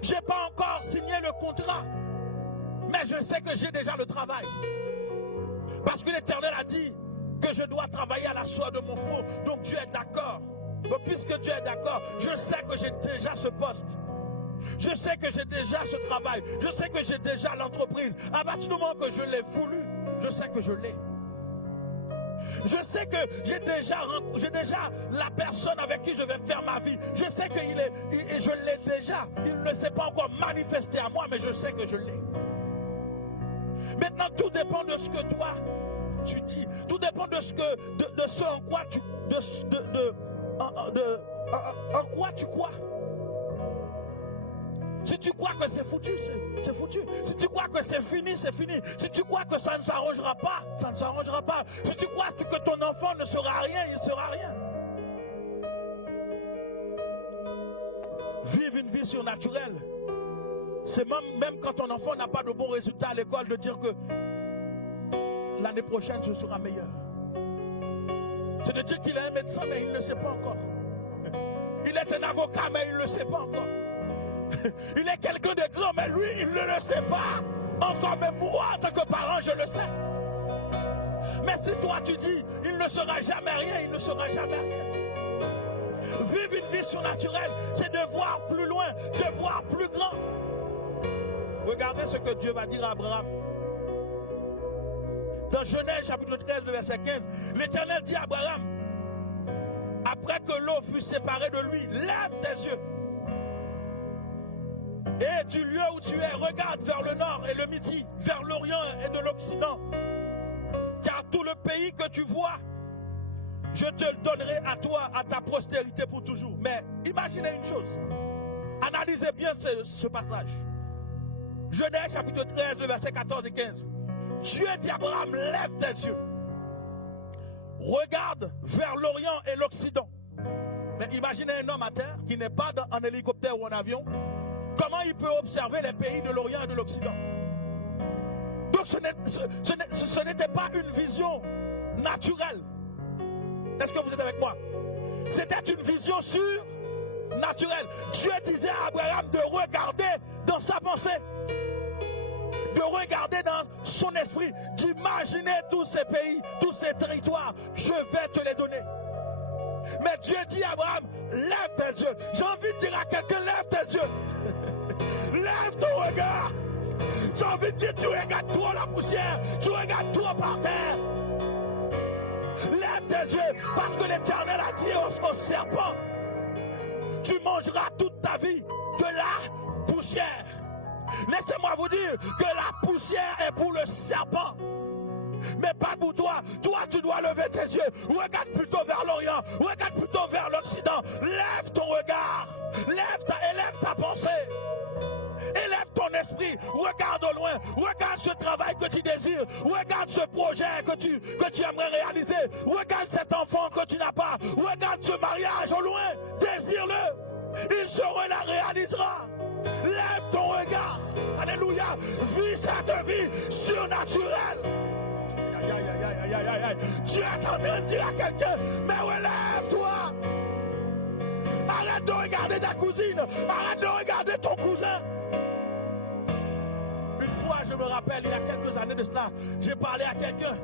Je n'ai pas encore signé le contrat, mais je sais que j'ai déjà le travail. Parce que l'Éternel a dit que je dois travailler à la soie de mon front. Donc Dieu est d'accord. Donc puisque Dieu est d'accord, je sais que j'ai déjà ce poste. Je sais que j'ai déjà ce travail. Je sais que j'ai déjà l'entreprise. À partir du moment que je l'ai voulu, je sais que je l'ai. Je sais que j'ai déjà la personne avec qui je vais faire ma vie. Je sais que je l'ai déjà. Il ne s'est pas encore manifesté à moi, mais je sais que je l'ai. Maintenant, tout dépend de ce que toi tu dis. Tout dépend de ce en quoi tu en quoi tu crois. Si tu crois que c'est foutu, c'est foutu. Si tu crois que c'est fini, c'est fini. Si tu crois que ça ne s'arrangera pas, ça ne s'arrangera pas. Si tu crois que ton enfant ne sera rien, il ne sera rien. Vivre une vie surnaturelle, c'est même quand ton enfant n'a pas de bons résultats à l'école, de dire que l'année prochaine, ce sera meilleur. C'est de dire qu'il est un médecin, mais il ne le sait pas encore. Il est un avocat, mais il ne le sait pas encore. Il est quelqu'un de grand, mais lui, il ne le sait pas encore. Mais moi, en tant que parent, je le sais. Mais si toi, tu dis, il ne sera jamais rien, il ne sera jamais rien. Vivre une vie surnaturelle, c'est de voir plus loin, de voir plus grand. Regardez ce que Dieu va dire à Abraham. Dans Genèse chapitre 13, verset 15, l'Éternel dit à Abraham, après que l'eau fut séparée de lui, lève tes yeux Et du lieu où tu es, regarde vers le nord et le midi, vers l'orient et de l'occident. Car tout le pays que tu vois, je te le donnerai à toi, à ta postérité pour toujours. Mais imaginez une chose. Analysez bien ce passage. Genèse chapitre 13, le verset 14 et 15. Dieu dit à Abraham, lève tes yeux. Regarde vers l'Orient et l'Occident. Mais imaginez un homme à terre qui n'est pas en hélicoptère ou en avion. Comment il peut observer les pays de l'Orient et de l'Occident? Donc ce n'était pas une vision naturelle. Est-ce que vous êtes avec moi? C'était une vision surnaturelle. Dieu disait à Abraham de regarder dans sa pensée, de regarder dans son esprit, d'imaginer tous ces pays, tous ces territoires. Je vais te les donner. Mais Dieu dit à Abraham, lève tes yeux. J'ai envie de dire à quelqu'un, lève tes yeux. Lève ton regard. J'ai envie de dire, tu regardes trop la poussière, tu regardes trop par terre. Lève tes yeux, parce que l'Éternel a dit au serpent, tu mangeras toute ta vie de la poussière. Laissez-moi vous dire que la poussière est pour le serpent, mais pas pour toi. Toi, tu dois lever tes yeux. Regarde plutôt vers l'Orient, regarde plutôt vers l'Occident. Lève ton regard, élève ta pensée. Élève ton esprit, regarde au loin, regarde ce travail que tu désires, regarde ce projet que tu aimerais réaliser, regarde cet enfant que tu n'as pas, regarde ce mariage au loin, désire-le, il se réalisera. Lève ton regard, alléluia, vis cette vie surnaturelle. Tu es en train de dire à quelqu'un, mais relève-toi. Arrête de regarder ta cousine, arrête de regarder ton cousin. Une fois, je me rappelle, il y a quelques années de cela, j'ai parlé à quelqu'un.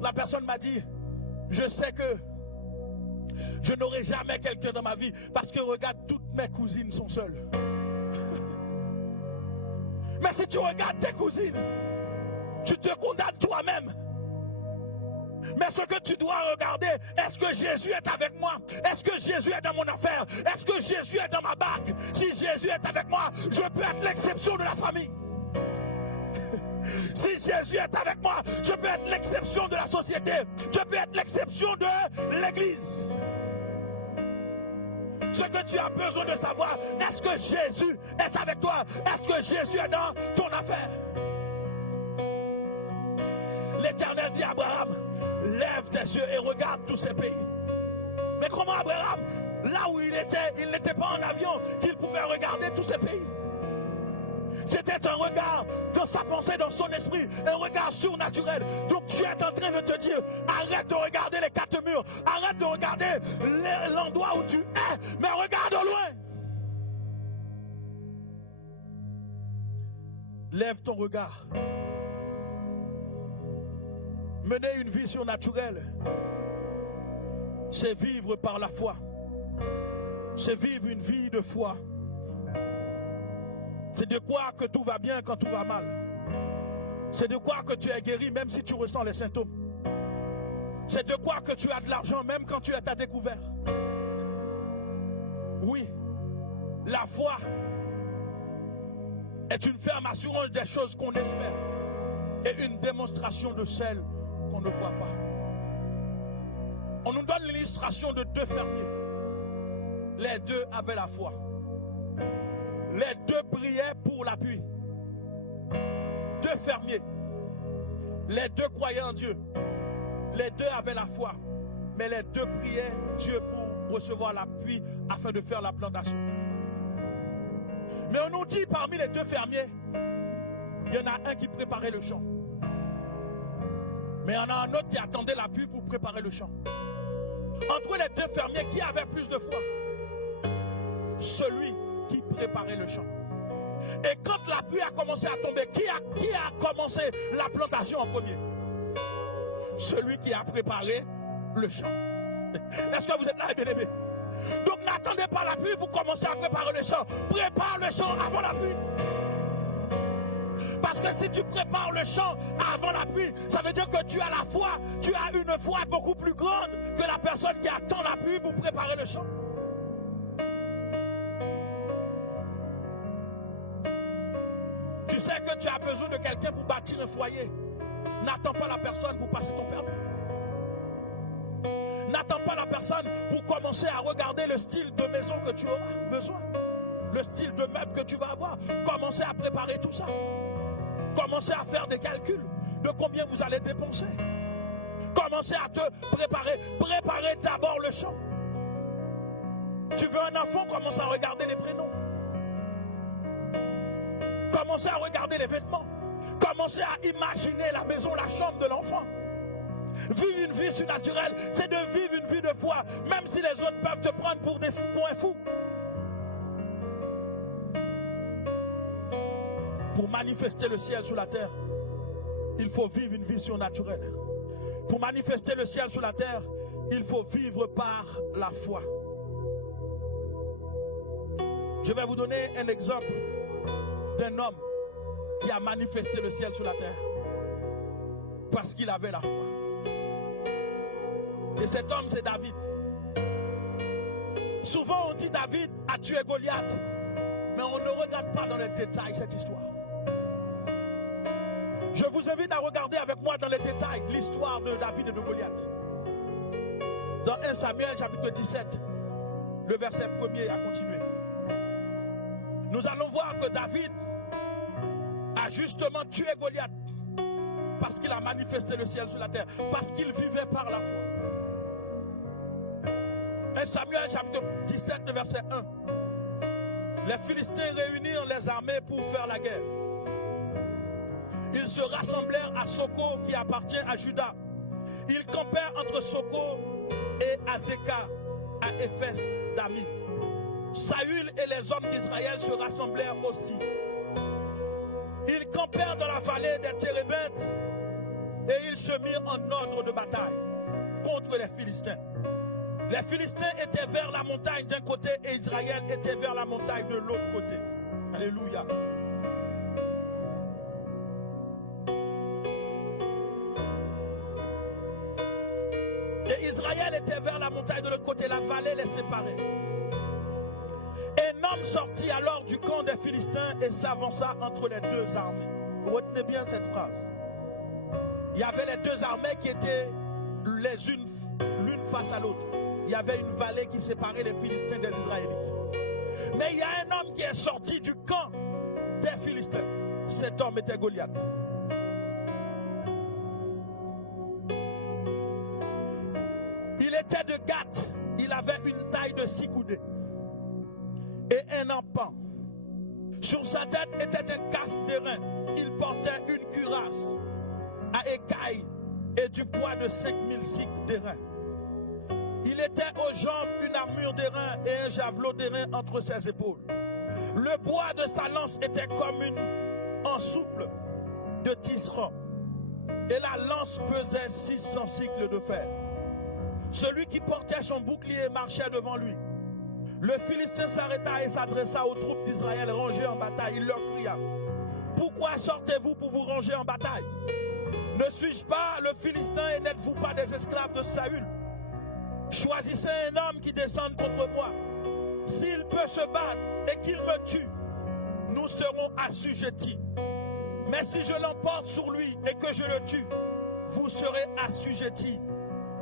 La personne m'a dit, je sais que je n'aurai jamais quelqu'un dans ma vie parce que regarde, toutes mes cousines sont seules. Mais si tu regardes tes cousines, tu te condamnes toi-même. Mais ce que tu dois regarder, est-ce que Jésus est avec moi? Est-ce que Jésus est dans mon affaire? Est-ce que Jésus est dans ma barque? Si Jésus est avec moi, je peux être l'exception de la famille. Si Jésus est avec moi, je peux être l'exception de la société. Je peux être l'exception de l'église. Ce que tu as besoin de savoir, est-ce que Jésus est avec toi? Est-ce que Jésus est dans ton affaire? L'Éternel dit à Abraham, lève tes yeux et regarde tous ces pays. Mais comment Abraham, là où il n'était pas en avion, qu'il pouvait regarder tous ces pays? C'était un regard dans sa pensée, dans son esprit, un regard surnaturel. Donc tu es en train de te dire, arrête de regarder les quatre murs, arrête de regarder l'endroit où tu es, mais regarde au loin. Lève ton regard. Mener une vie surnaturelle, c'est vivre par la foi. C'est vivre une vie de foi. C'est de croire que tout va bien quand tout va mal. C'est de croire que tu es guéri même si tu ressens les symptômes. C'est de croire que tu as de l'argent même quand tu es à découvert. Oui, la foi est une ferme assurance des choses qu'on espère et une démonstration de celles qu'on ne voit pas. On nous donne l'illustration de deux fermiers. Les deux avaient la foi. Les deux priaient pour la pluie. Deux fermiers. Les deux croyaient en Dieu. Les deux avaient la foi. Mais les deux priaient Dieu pour recevoir la pluie afin de faire la plantation. Mais on nous dit parmi les deux fermiers, il y en a un qui préparait le champ. Mais il y en a un autre qui attendait la pluie pour préparer le champ. Entre les deux fermiers, qui avait plus de foi? Celui qui préparait le champ. Et quand la pluie a commencé à tomber, qui a commencé la plantation en premier? Celui qui a préparé le champ. Est-ce que vous êtes là, bien-aimés? Donc n'attendez pas la pluie pour commencer à préparer le champ. Prépare le champ avant la pluie. Parce que si tu prépares le champ avant la pluie, ça veut dire que tu as la foi, tu as une foi beaucoup plus grande que la personne qui attend la pluie pour préparer le champ. sais que tu as besoin de quelqu'un pour bâtir un foyer, n'attends pas la personne pour passer ton permis. N'attends pas la personne pour commencer à regarder le style de maison que tu auras besoin, le style de meuble que tu vas avoir. Commencez à préparer tout ça. Commencez à faire des calculs de combien vous allez dépenser. Commencez à te préparer. Préparez d'abord le champ. Tu veux un enfant, commence à regarder les prénoms. Commencez à regarder les vêtements. Commencez à imaginer la maison, la chambre de l'enfant. Vivre une vie surnaturelle, c'est de vivre une vie de foi, même si les autres peuvent te prendre pour un fou. Pour manifester le ciel sur la terre, il faut vivre une vie surnaturelle. Pour manifester le ciel sur la terre, il faut vivre par la foi. Je vais vous donner un exemple d'un homme qui a manifesté le ciel sur la terre parce qu'il avait la foi. Et cet homme, c'est David. Souvent, on dit David a tué Goliath, mais on ne regarde pas dans les détails cette histoire. Je vous invite à regarder avec moi dans les détails l'histoire de David et de Goliath. Dans 1 Samuel, chapitre 17, le verset 1er a continué. Nous allons voir que David a justement tué Goliath parce qu'il a manifesté le ciel sur la terre, parce qu'il vivait par la foi. 1 Samuel chapitre 17, verset 1. Les Philistins réunirent les armées pour faire la guerre. Ils se rassemblèrent à Soko qui appartient à Juda. Ils campèrent entre Soko et Azekah à Éphès d'Ami. Saül et les hommes d'Israël se rassemblèrent aussi. Ils campèrent dans la vallée des Térébintes et ils se mirent en ordre de bataille contre les Philistins. Les Philistins étaient vers la montagne d'un côté et Israël était vers la montagne de l'autre côté. Alléluia. Et Israël était vers la montagne de l'autre côté, la vallée les séparait. Un homme sortit alors du camp des Philistins et s'avança entre les deux armées. Retenez bien cette phrase. Il y avait les deux armées qui étaient les unes l'une face à l'autre. Il y avait une vallée qui séparait les Philistins des Israélites. Mais il y a un homme qui est sorti du camp des Philistins. Cet homme était Goliath. Il était de Gath. Il avait une taille de 6 coudées et un empan. Sur sa tête était un casque d'airain. Il portait une cuirasse à écailles et du poids de 5000 cycles d'airain. Il était aux jambes une armure d'airain et un javelot d'airain entre ses épaules. Le bois de sa lance était comme une ensouple de tisserand. Et la lance pesait 600 cycles de fer. Celui qui portait son bouclier marchait devant lui. Le Philistin s'arrêta et s'adressa aux troupes d'Israël rangées en bataille. Il leur cria: pourquoi sortez-vous pour vous ranger en bataille? Ne suis-je pas le Philistin et n'êtes-vous pas des esclaves de Saül? Choisissez un homme qui descende contre moi. S'il peut se battre et qu'il me tue, nous serons assujettis. Mais si je l'emporte sur lui et que je le tue, vous serez assujettis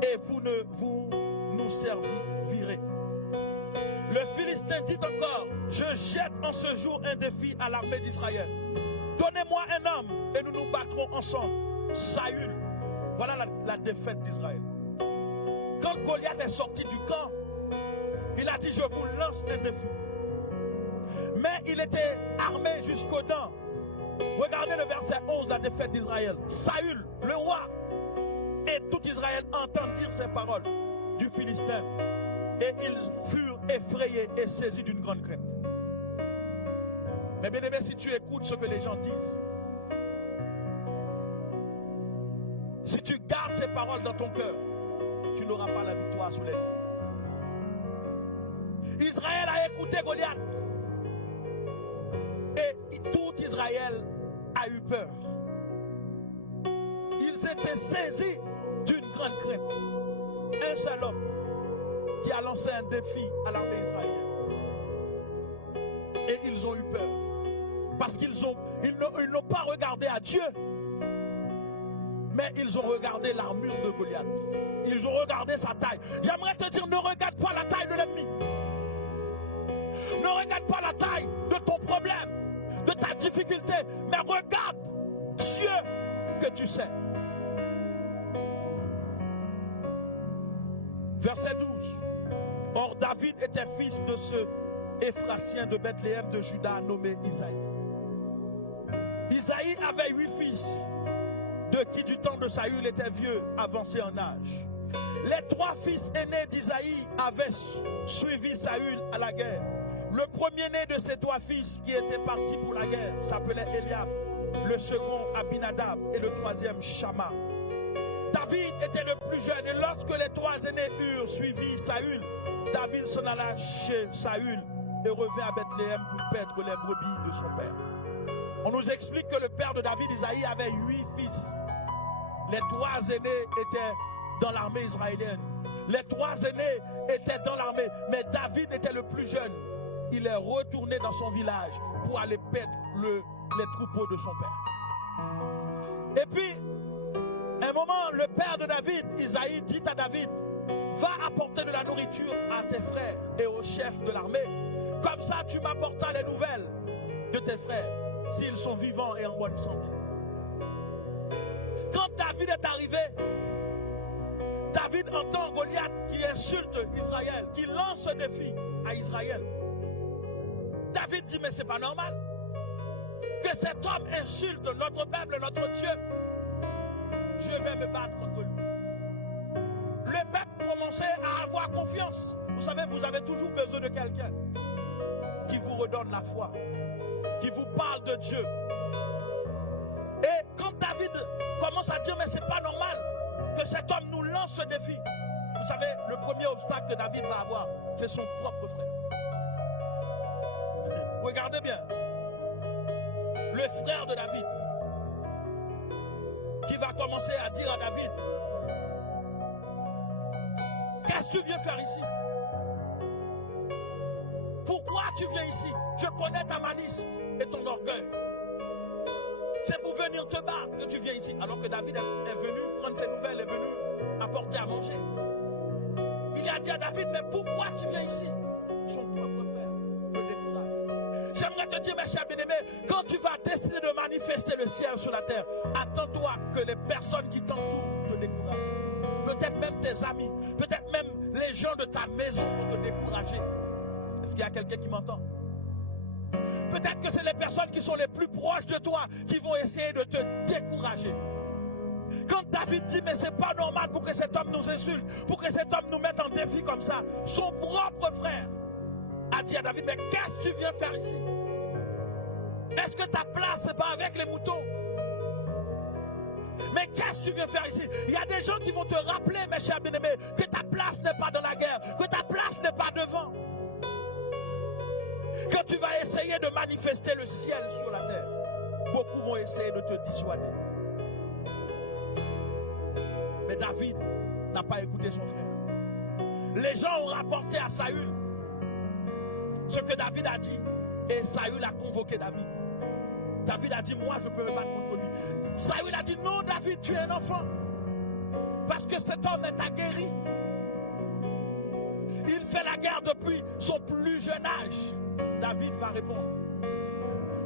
et vous nous servirez. Le Philistin dit encore: je jette en ce jour un défi à l'armée d'Israël. Donnez-moi un homme et nous nous battrons ensemble. Saül, voilà la défaite d'Israël. Quand Goliath est sorti du camp, il a dit: je vous lance un défi. Mais il était armé jusqu'aux dents. Regardez le verset 11, la défaite d'Israël. Saül, le roi, et tout Israël entend dire ces paroles du Philistin. Et ils furent effrayés et saisis d'une grande crainte. Mais bien aimé, si tu écoutes ce que les gens disent, si tu gardes ces paroles dans ton cœur, tu n'auras pas la victoire sur les lieux. Israël a écouté Goliath. Et tout Israël a eu peur. Ils étaient saisis d'une grande crainte. Un seul homme qui a lancé un défi à l'armée israélienne. Et ils ont eu peur. Parce qu'ils ont ils n'ont pas regardé à Dieu, mais ils ont regardé l'armure de Goliath. Ils ont regardé sa taille. J'aimerais te dire, ne regarde pas la taille de l'ennemi. Ne regarde pas la taille de ton problème, de ta difficulté, mais regarde Dieu que tu sais. Verset 12. Or David était fils de ce Éphratien de Bethléem de Juda nommé Isaïe. Isaïe avait 8 fils, de qui du temps de Saül était vieux, avancé en âge. Les 3 fils aînés d'Isaïe avaient suivi Saül à la guerre. Le premier-né de ces 3 fils qui étaient partis pour la guerre s'appelait Eliab, le second Abinadab et le troisième Shama. David était le plus jeune et lorsque les 3 aînés eurent suivi Saül, David s'en alla chez Saül et revint à Bethléem pour paître les brebis de son père. On nous explique que le père de David, Isaïe, avait 8 fils. Les 3 aînés étaient dans l'armée israélienne. Les 3 aînés étaient dans l'armée, mais David était le plus jeune. Il est retourné dans son village pour aller paître les troupeaux de son père. Et puis, à un moment, le père de David, Isaïe, dit à David, va apporter de la nourriture à tes frères et aux chefs de l'armée. Comme ça, tu m'apporteras les nouvelles de tes frères, s'ils sont vivants et en bonne santé. Quand David est arrivé, David entend Goliath qui insulte Israël, qui lance un défi à Israël. David dit, mais c'est pas normal que cet homme insulte notre peuple, notre Dieu. Je vais me battre contre lui. Le peuple commençait à avoir confiance. Vous savez, vous avez toujours besoin de quelqu'un qui vous redonne la foi, qui vous parle de Dieu. Et quand David commence à dire, mais c'est pas normal que cet homme nous lance ce défi. Vous savez, le premier obstacle que David va avoir, c'est son propre frère. Regardez bien. Le frère de David, qui va commencer à dire à David, qu'est-ce que tu viens faire ici? Pourquoi tu viens ici? Je connais ta malice et ton orgueil. C'est pour venir te battre que tu viens ici. Alors que David est venu prendre ses nouvelles, est venu apporter à manger. Il a dit à David, mais pourquoi tu viens ici? Son propre frère le décourage. J'aimerais te dire, mes chers bien-aimés, quand tu vas décider de manifester le ciel sur la terre, attends-toi que les personnes qui t'entourent te découragent. Peut-être même tes amis, peut-être même les gens de ta maison vont te décourager. Est-ce qu'il y a quelqu'un qui m'entend? Peut-être que c'est les personnes qui sont les plus proches de toi qui vont essayer de te décourager. Quand David dit, mais c'est pas normal pour que cet homme nous insulte, pour que cet homme nous mette en défi comme ça, son propre frère a dit à David, mais qu'est-ce que tu viens faire ici? Est-ce que ta place n'est pas avec les moutons? Mais qu'est-ce que tu viens faire ici? Il y a des gens qui vont te rappeler, mes chers bien-aimés, que ta place n'est pas dans la guerre, que ta place n'est pas devant. Quand tu vas essayer de manifester le ciel sur la terre, beaucoup vont essayer de te dissuader. Mais David n'a pas écouté son frère. Les gens ont rapporté à Saül ce que David a dit. Et Saül a convoqué David. David a dit, moi je peux me battre contre lui. Saül a dit, non David, tu es un enfant. Parce que cet homme est aguerri. Il fait la guerre depuis son plus jeune âge. David va répondre,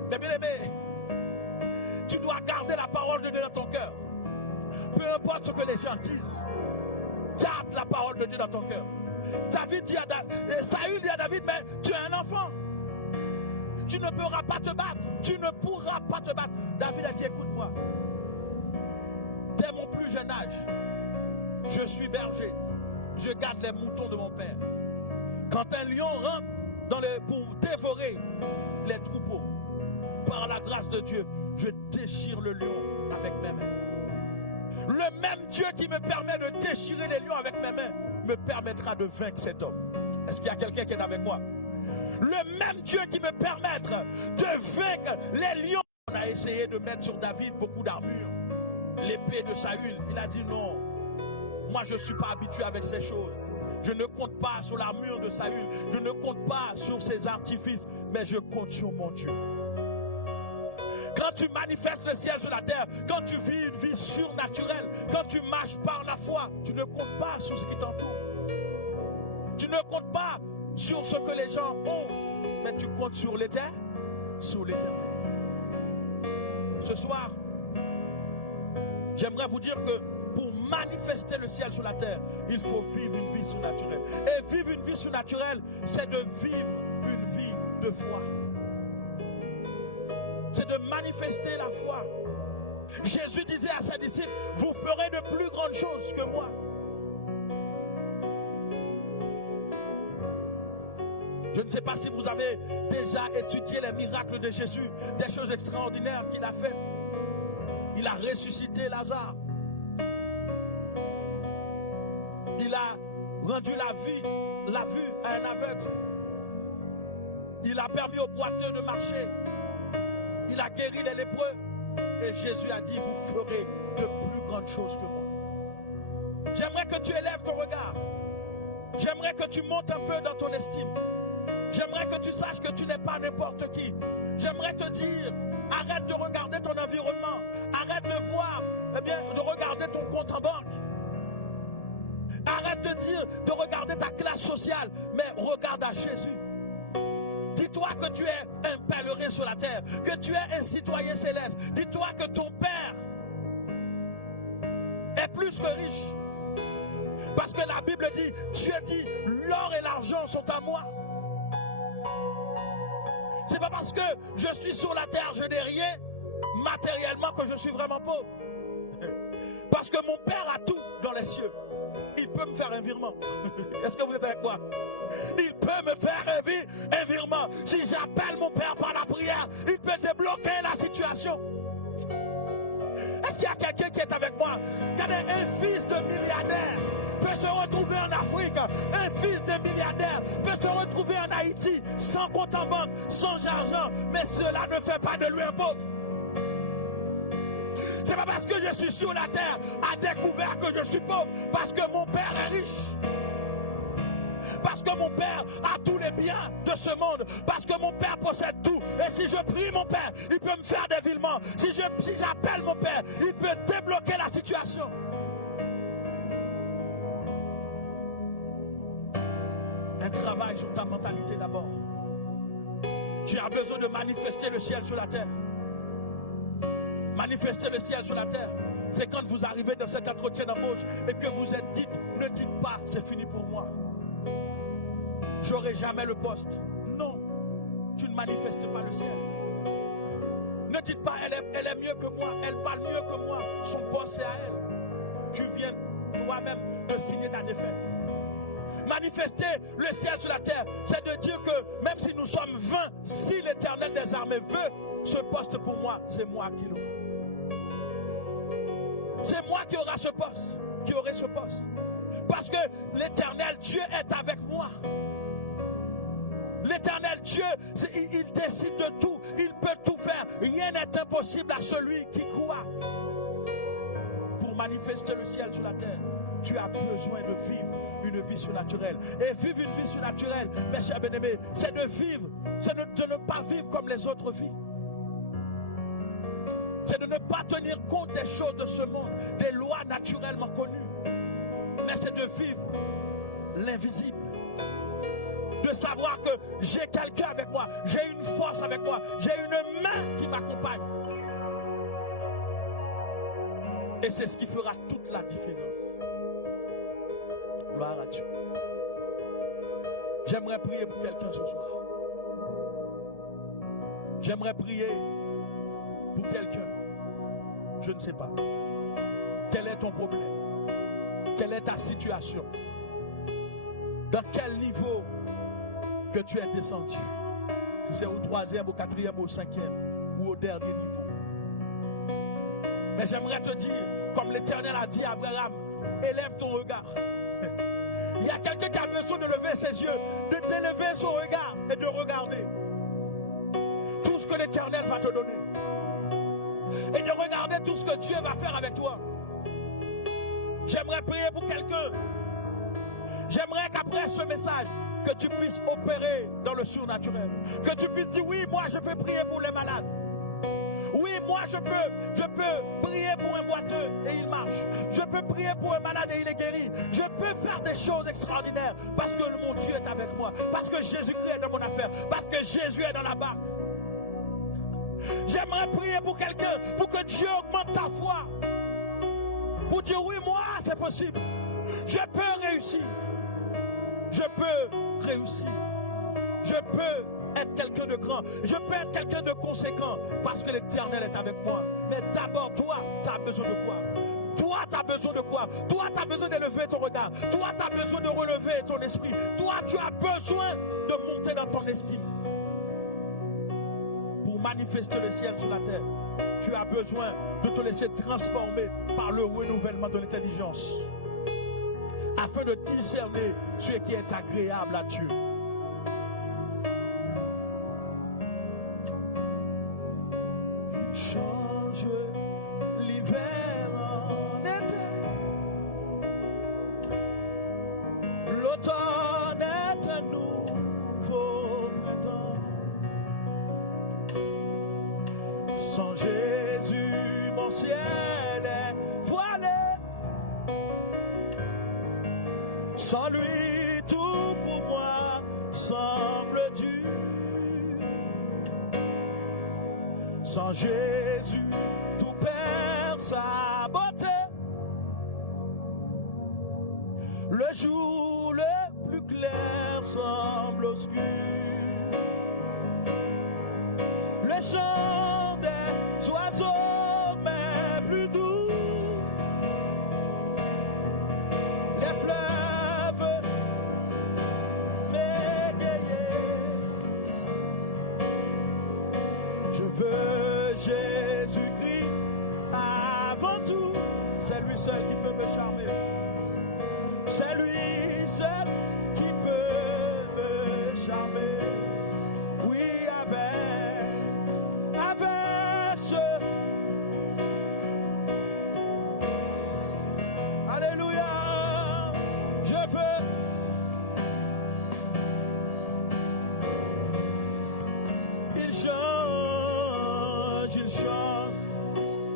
mais bien aimé, tu dois garder la parole de Dieu dans ton cœur. Peu importe ce que les gens disent, garde la parole de Dieu dans ton cœur. David dit Saül dit à David, mais tu es un enfant. Tu ne pourras pas te battre. Tu ne pourras pas te battre. David a dit, écoute-moi. Dès mon plus jeune âge, je suis berger. Je garde les moutons de mon père. Quand un lion rentre pour dévorer les troupeaux, par la grâce de Dieu, je déchire le lion avec mes mains. Le même Dieu qui me permet de déchirer les lions avec mes mains me permettra de vaincre cet homme. Est-ce qu'il y a quelqu'un qui est avec moi? Le même Dieu qui me permettra de vaincre les lions. On a essayé de mettre sur David beaucoup d'armure. L'épée de Saül, il a dit non. Moi je ne suis pas habitué avec ces choses. Je ne compte pas sur l'armure de Saül. Je ne compte pas sur ses artifices. Mais je compte sur mon Dieu. Quand tu manifestes le ciel sur la terre, quand tu vis une vie surnaturelle, quand tu marches par la foi, tu ne comptes pas sur ce qui t'entoure. Tu ne comptes pas sur ce que les gens ont, mais tu comptes sur l'éternel. Sur l'éternel. Ce soir, j'aimerais vous dire que pour manifester le ciel sur la terre, il faut vivre une vie surnaturelle. Et vivre une vie surnaturelle, c'est de vivre une vie de foi. C'est de manifester la foi. Jésus disait à ses disciples, vous ferez de plus grandes choses que moi. Je ne sais pas si vous avez déjà étudié les miracles de Jésus, des choses extraordinaires qu'il a faites. Il a ressuscité Lazare. Il a rendu la vue à un aveugle. Il a permis aux boiteux de marcher. Il a guéri les lépreux. Et Jésus a dit, vous ferez de plus grandes choses que moi. J'aimerais que tu élèves ton regard. J'aimerais que tu montes un peu dans ton estime. J'aimerais que tu saches que tu n'es pas n'importe qui. J'aimerais te dire, arrête de regarder ton environnement. Arrête de voir, de regarder ton compte en banque. Arrête de regarder ta classe sociale, mais regarde à Jésus. Dis-toi que tu es un pèlerin sur la terre, que tu es un citoyen céleste. Dis-toi que ton Père est plus que riche. Parce que la Bible dit, Dieu dit, l'or et l'argent sont à moi. C'est pas parce que je suis sur la terre, je n'ai rien matériellement que je suis vraiment pauvre. Parce que mon Père a tout dans les cieux. Il peut me faire un virement. Est-ce que vous êtes avec moi? Il peut me faire un virement. Si j'appelle mon Père par la prière, il peut débloquer la situation. Est-ce qu'il y a quelqu'un qui est avec moi? Regardez, un fils de milliardaire peut se retrouver en Afrique. Un fils de milliardaire peut se retrouver en Haïti, sans compte en banque, sans argent. Mais cela ne fait pas de lui un pauvre. C'est pas parce que je suis sur la terre à découvert que je suis pauvre. Parce que mon Père est riche. Parce que mon Père a tous les biens de ce monde. Parce que mon Père possède tout. Et si je prie mon Père, il peut me faire des virements. Si j'appelle mon Père, il peut débloquer la situation. Un travail sur ta mentalité d'abord. Tu as besoin de manifester le ciel sur la terre. Manifester le ciel sur la terre, c'est quand vous arrivez dans cet entretien d'embauche et que vous êtes dit, ne dites pas, c'est fini pour moi. J'aurai jamais le poste. Non, tu ne manifestes pas le ciel. Ne dites pas, elle est mieux que moi, elle parle mieux que moi, son poste c'est à elle. Tu viens toi-même de signer ta défaite. Manifester le ciel sur la terre, c'est de dire que même si nous sommes 20, si l'Éternel des armées veut ce poste pour moi, c'est moi qui l'aurai. C'est moi qui aurai ce poste, qui aurai ce poste. Parce que l'Éternel Dieu est avec moi. L'Éternel Dieu, il décide de tout, il peut tout faire. Rien n'est impossible à celui qui croit. Pour manifester le ciel sur la terre, tu as besoin de vivre une vie surnaturelle. Et vivre une vie surnaturelle, mes chers bien-aimés, c'est de vivre, c'est de ne pas vivre comme les autres vivent. C'est de ne pas tenir compte des choses de ce monde, des lois naturellement connues. Mais c'est de vivre l'invisible. De savoir que j'ai quelqu'un avec moi, j'ai une force avec moi, j'ai une main qui m'accompagne. Et c'est ce qui fera toute la différence. Gloire à Dieu. J'aimerais prier pour quelqu'un ce soir. J'aimerais prier pour quelqu'un. Je ne sais pas. Quel est ton problème? Quelle est ta situation? Dans quel niveau que tu es descendu? Tu sais, au 3e, au 4e, au 5e ou au dernier niveau. Mais j'aimerais te dire, comme l'Éternel a dit à Abraham, élève ton regard. Il y a quelqu'un qui a besoin de lever ses yeux, de d'élever son regard et de regarder tout ce que l'Éternel va te donner. Et de regarder tout ce que Dieu va faire avec toi. J'aimerais prier pour quelqu'un. J'aimerais qu'après ce message, que tu puisses opérer dans le surnaturel. Que tu puisses dire, oui, moi je peux prier pour les malades. Oui, moi je peux prier pour un boiteux et il marche. Je peux prier pour un malade et il est guéri. Je peux faire des choses extraordinaires parce que mon Dieu est avec moi. Parce que Jésus-Christ est dans mon affaire. Parce que Jésus est dans la barque. J'aimerais prier pour quelqu'un, pour que Dieu augmente ta foi. Pour dire oui, moi c'est possible. Je peux réussir. Je peux réussir. Je peux être quelqu'un de grand. Je peux être quelqu'un de conséquent parce que l'Éternel est avec moi. Mais d'abord, toi, tu as besoin de quoi? Toi, tu as besoin de quoi? Toi, tu as besoin d'élever ton regard. Toi, tu as besoin de relever ton esprit. Toi, tu as besoin de monter dans ton estime. Pour manifester le ciel sur la terre, tu as besoin de te laisser transformer par le renouvellement de l'intelligence afin de discerner ce qui est agréable à Dieu. Il change l'hiver en été. L'automne est un nouveau printemps. Sans Jésus, mon ciel est voilé. Sans lui, tout pour moi semble dur. Sans Jésus, tout perd sa beauté. Le jour le plus clair semble obscur. Le chant des oiseaux m'est plus doux. Les fleuves m'égayent. Je veux Jésus-Christ avant tout. C'est lui seul qui peut me charmer. C'est lui seul qui peut me charmer. Oui, avec ce. Alléluia. Je veux. Il change,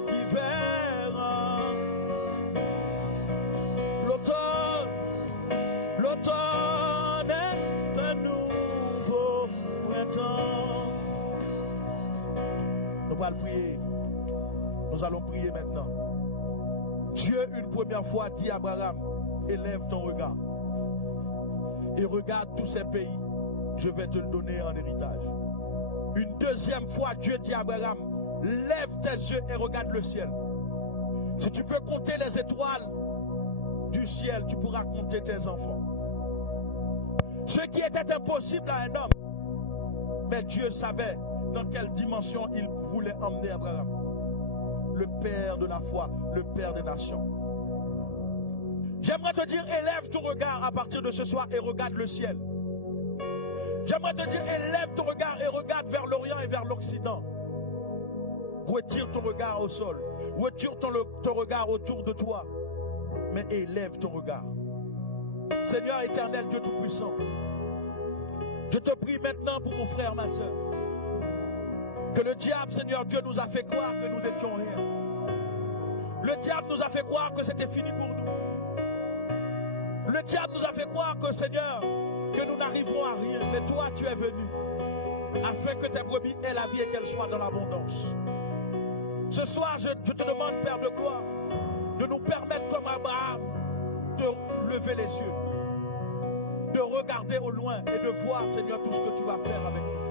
l'hiver, l'automne est un nouveau printemps. Nous allons prier. Nous allons prier maintenant. Dieu, une première fois, dit à Abraham, élève ton regard et regarde tous ces pays. Je vais te le donner en héritage. Une deuxième fois, Dieu dit à Abraham, lève tes yeux et regarde le ciel. Si tu peux compter les étoiles du ciel, tu pourras compter tes enfants. Ce qui était impossible à un homme, mais Dieu savait dans quelle dimension il voulait emmener Abraham. Le père de la foi, le père des nations. J'aimerais te dire, élève ton regard à partir de ce soir et regarde le ciel. J'aimerais te dire, élève ton regard et regarde vers l'Orient et vers l'Occident. Retire ton regard au sol. Retire ton regard autour de toi. Mais élève ton regard. Seigneur éternel, Dieu Tout-Puissant, je te prie maintenant pour mon frère, ma soeur. Que le diable, Seigneur Dieu, nous a fait croire que nous n'étions rien. Le diable nous a fait croire que c'était fini pour nous. Le diable nous a fait croire que, Seigneur, que nous n'arriverons à rien. Mais toi, tu es venu afin que tes brebis aient la vie et qu'elles soient dans l'abondance. Ce soir, je te demande, Père de gloire, de nous permettre comme Abraham de lever les yeux, de regarder au loin et de voir, Seigneur, tout ce que tu vas faire avec nous.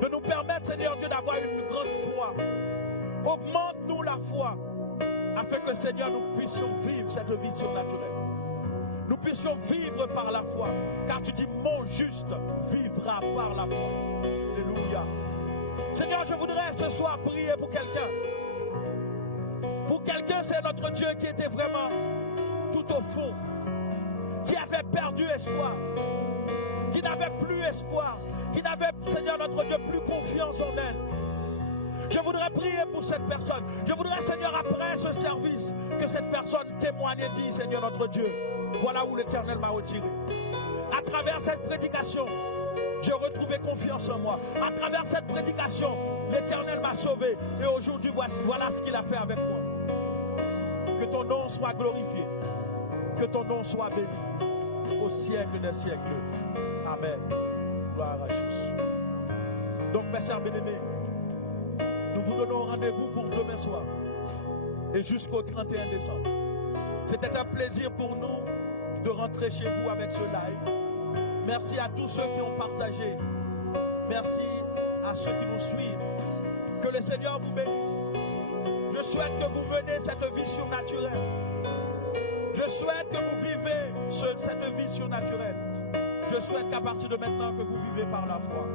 De nous permettre, Seigneur Dieu, d'avoir une grande foi. Augmente-nous la foi afin que, Seigneur, nous puissions vivre cette vision naturelle. Nous puissions vivre par la foi. Car tu dis, mon juste vivra par la foi. Alléluia. Seigneur, je voudrais ce soir prier pour quelqu'un. Pour quelqu'un, c'est notre Dieu qui était vraiment tout au fond. Qui avait perdu espoir. Qui n'avait plus espoir. Qui n'avait, Seigneur, notre Dieu, plus confiance en elle. Je voudrais prier pour cette personne. Je voudrais, Seigneur, après ce service, que cette personne témoigne et dise, Seigneur, notre Dieu, voilà où l'Éternel m'a retiré. À travers cette prédication, j'ai retrouvé confiance en moi. À travers cette prédication, L'Éternel m'a sauvé. Et aujourd'hui, voilà ce qu'il a fait avec moi. Que ton nom soit glorifié. Que ton nom soit béni. Au siècle des siècles. Amen. Gloire à Jésus. Donc, mes chers bien-aimés, nous vous donnons rendez-vous pour demain soir et jusqu'au 31 décembre. C'était un plaisir pour nous de rentrer chez vous avec ce live. Merci à tous ceux qui ont partagé. Merci à ceux qui nous suivent. Que le Seigneur vous bénisse. Je souhaite que vous menez cette vie surnaturelle. Je souhaite que vous vivez cette vie surnaturelle. Je souhaite qu'à partir de maintenant que vous vivez par la foi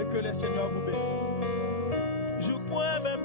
et que le Seigneur vous bénisse. Je crois même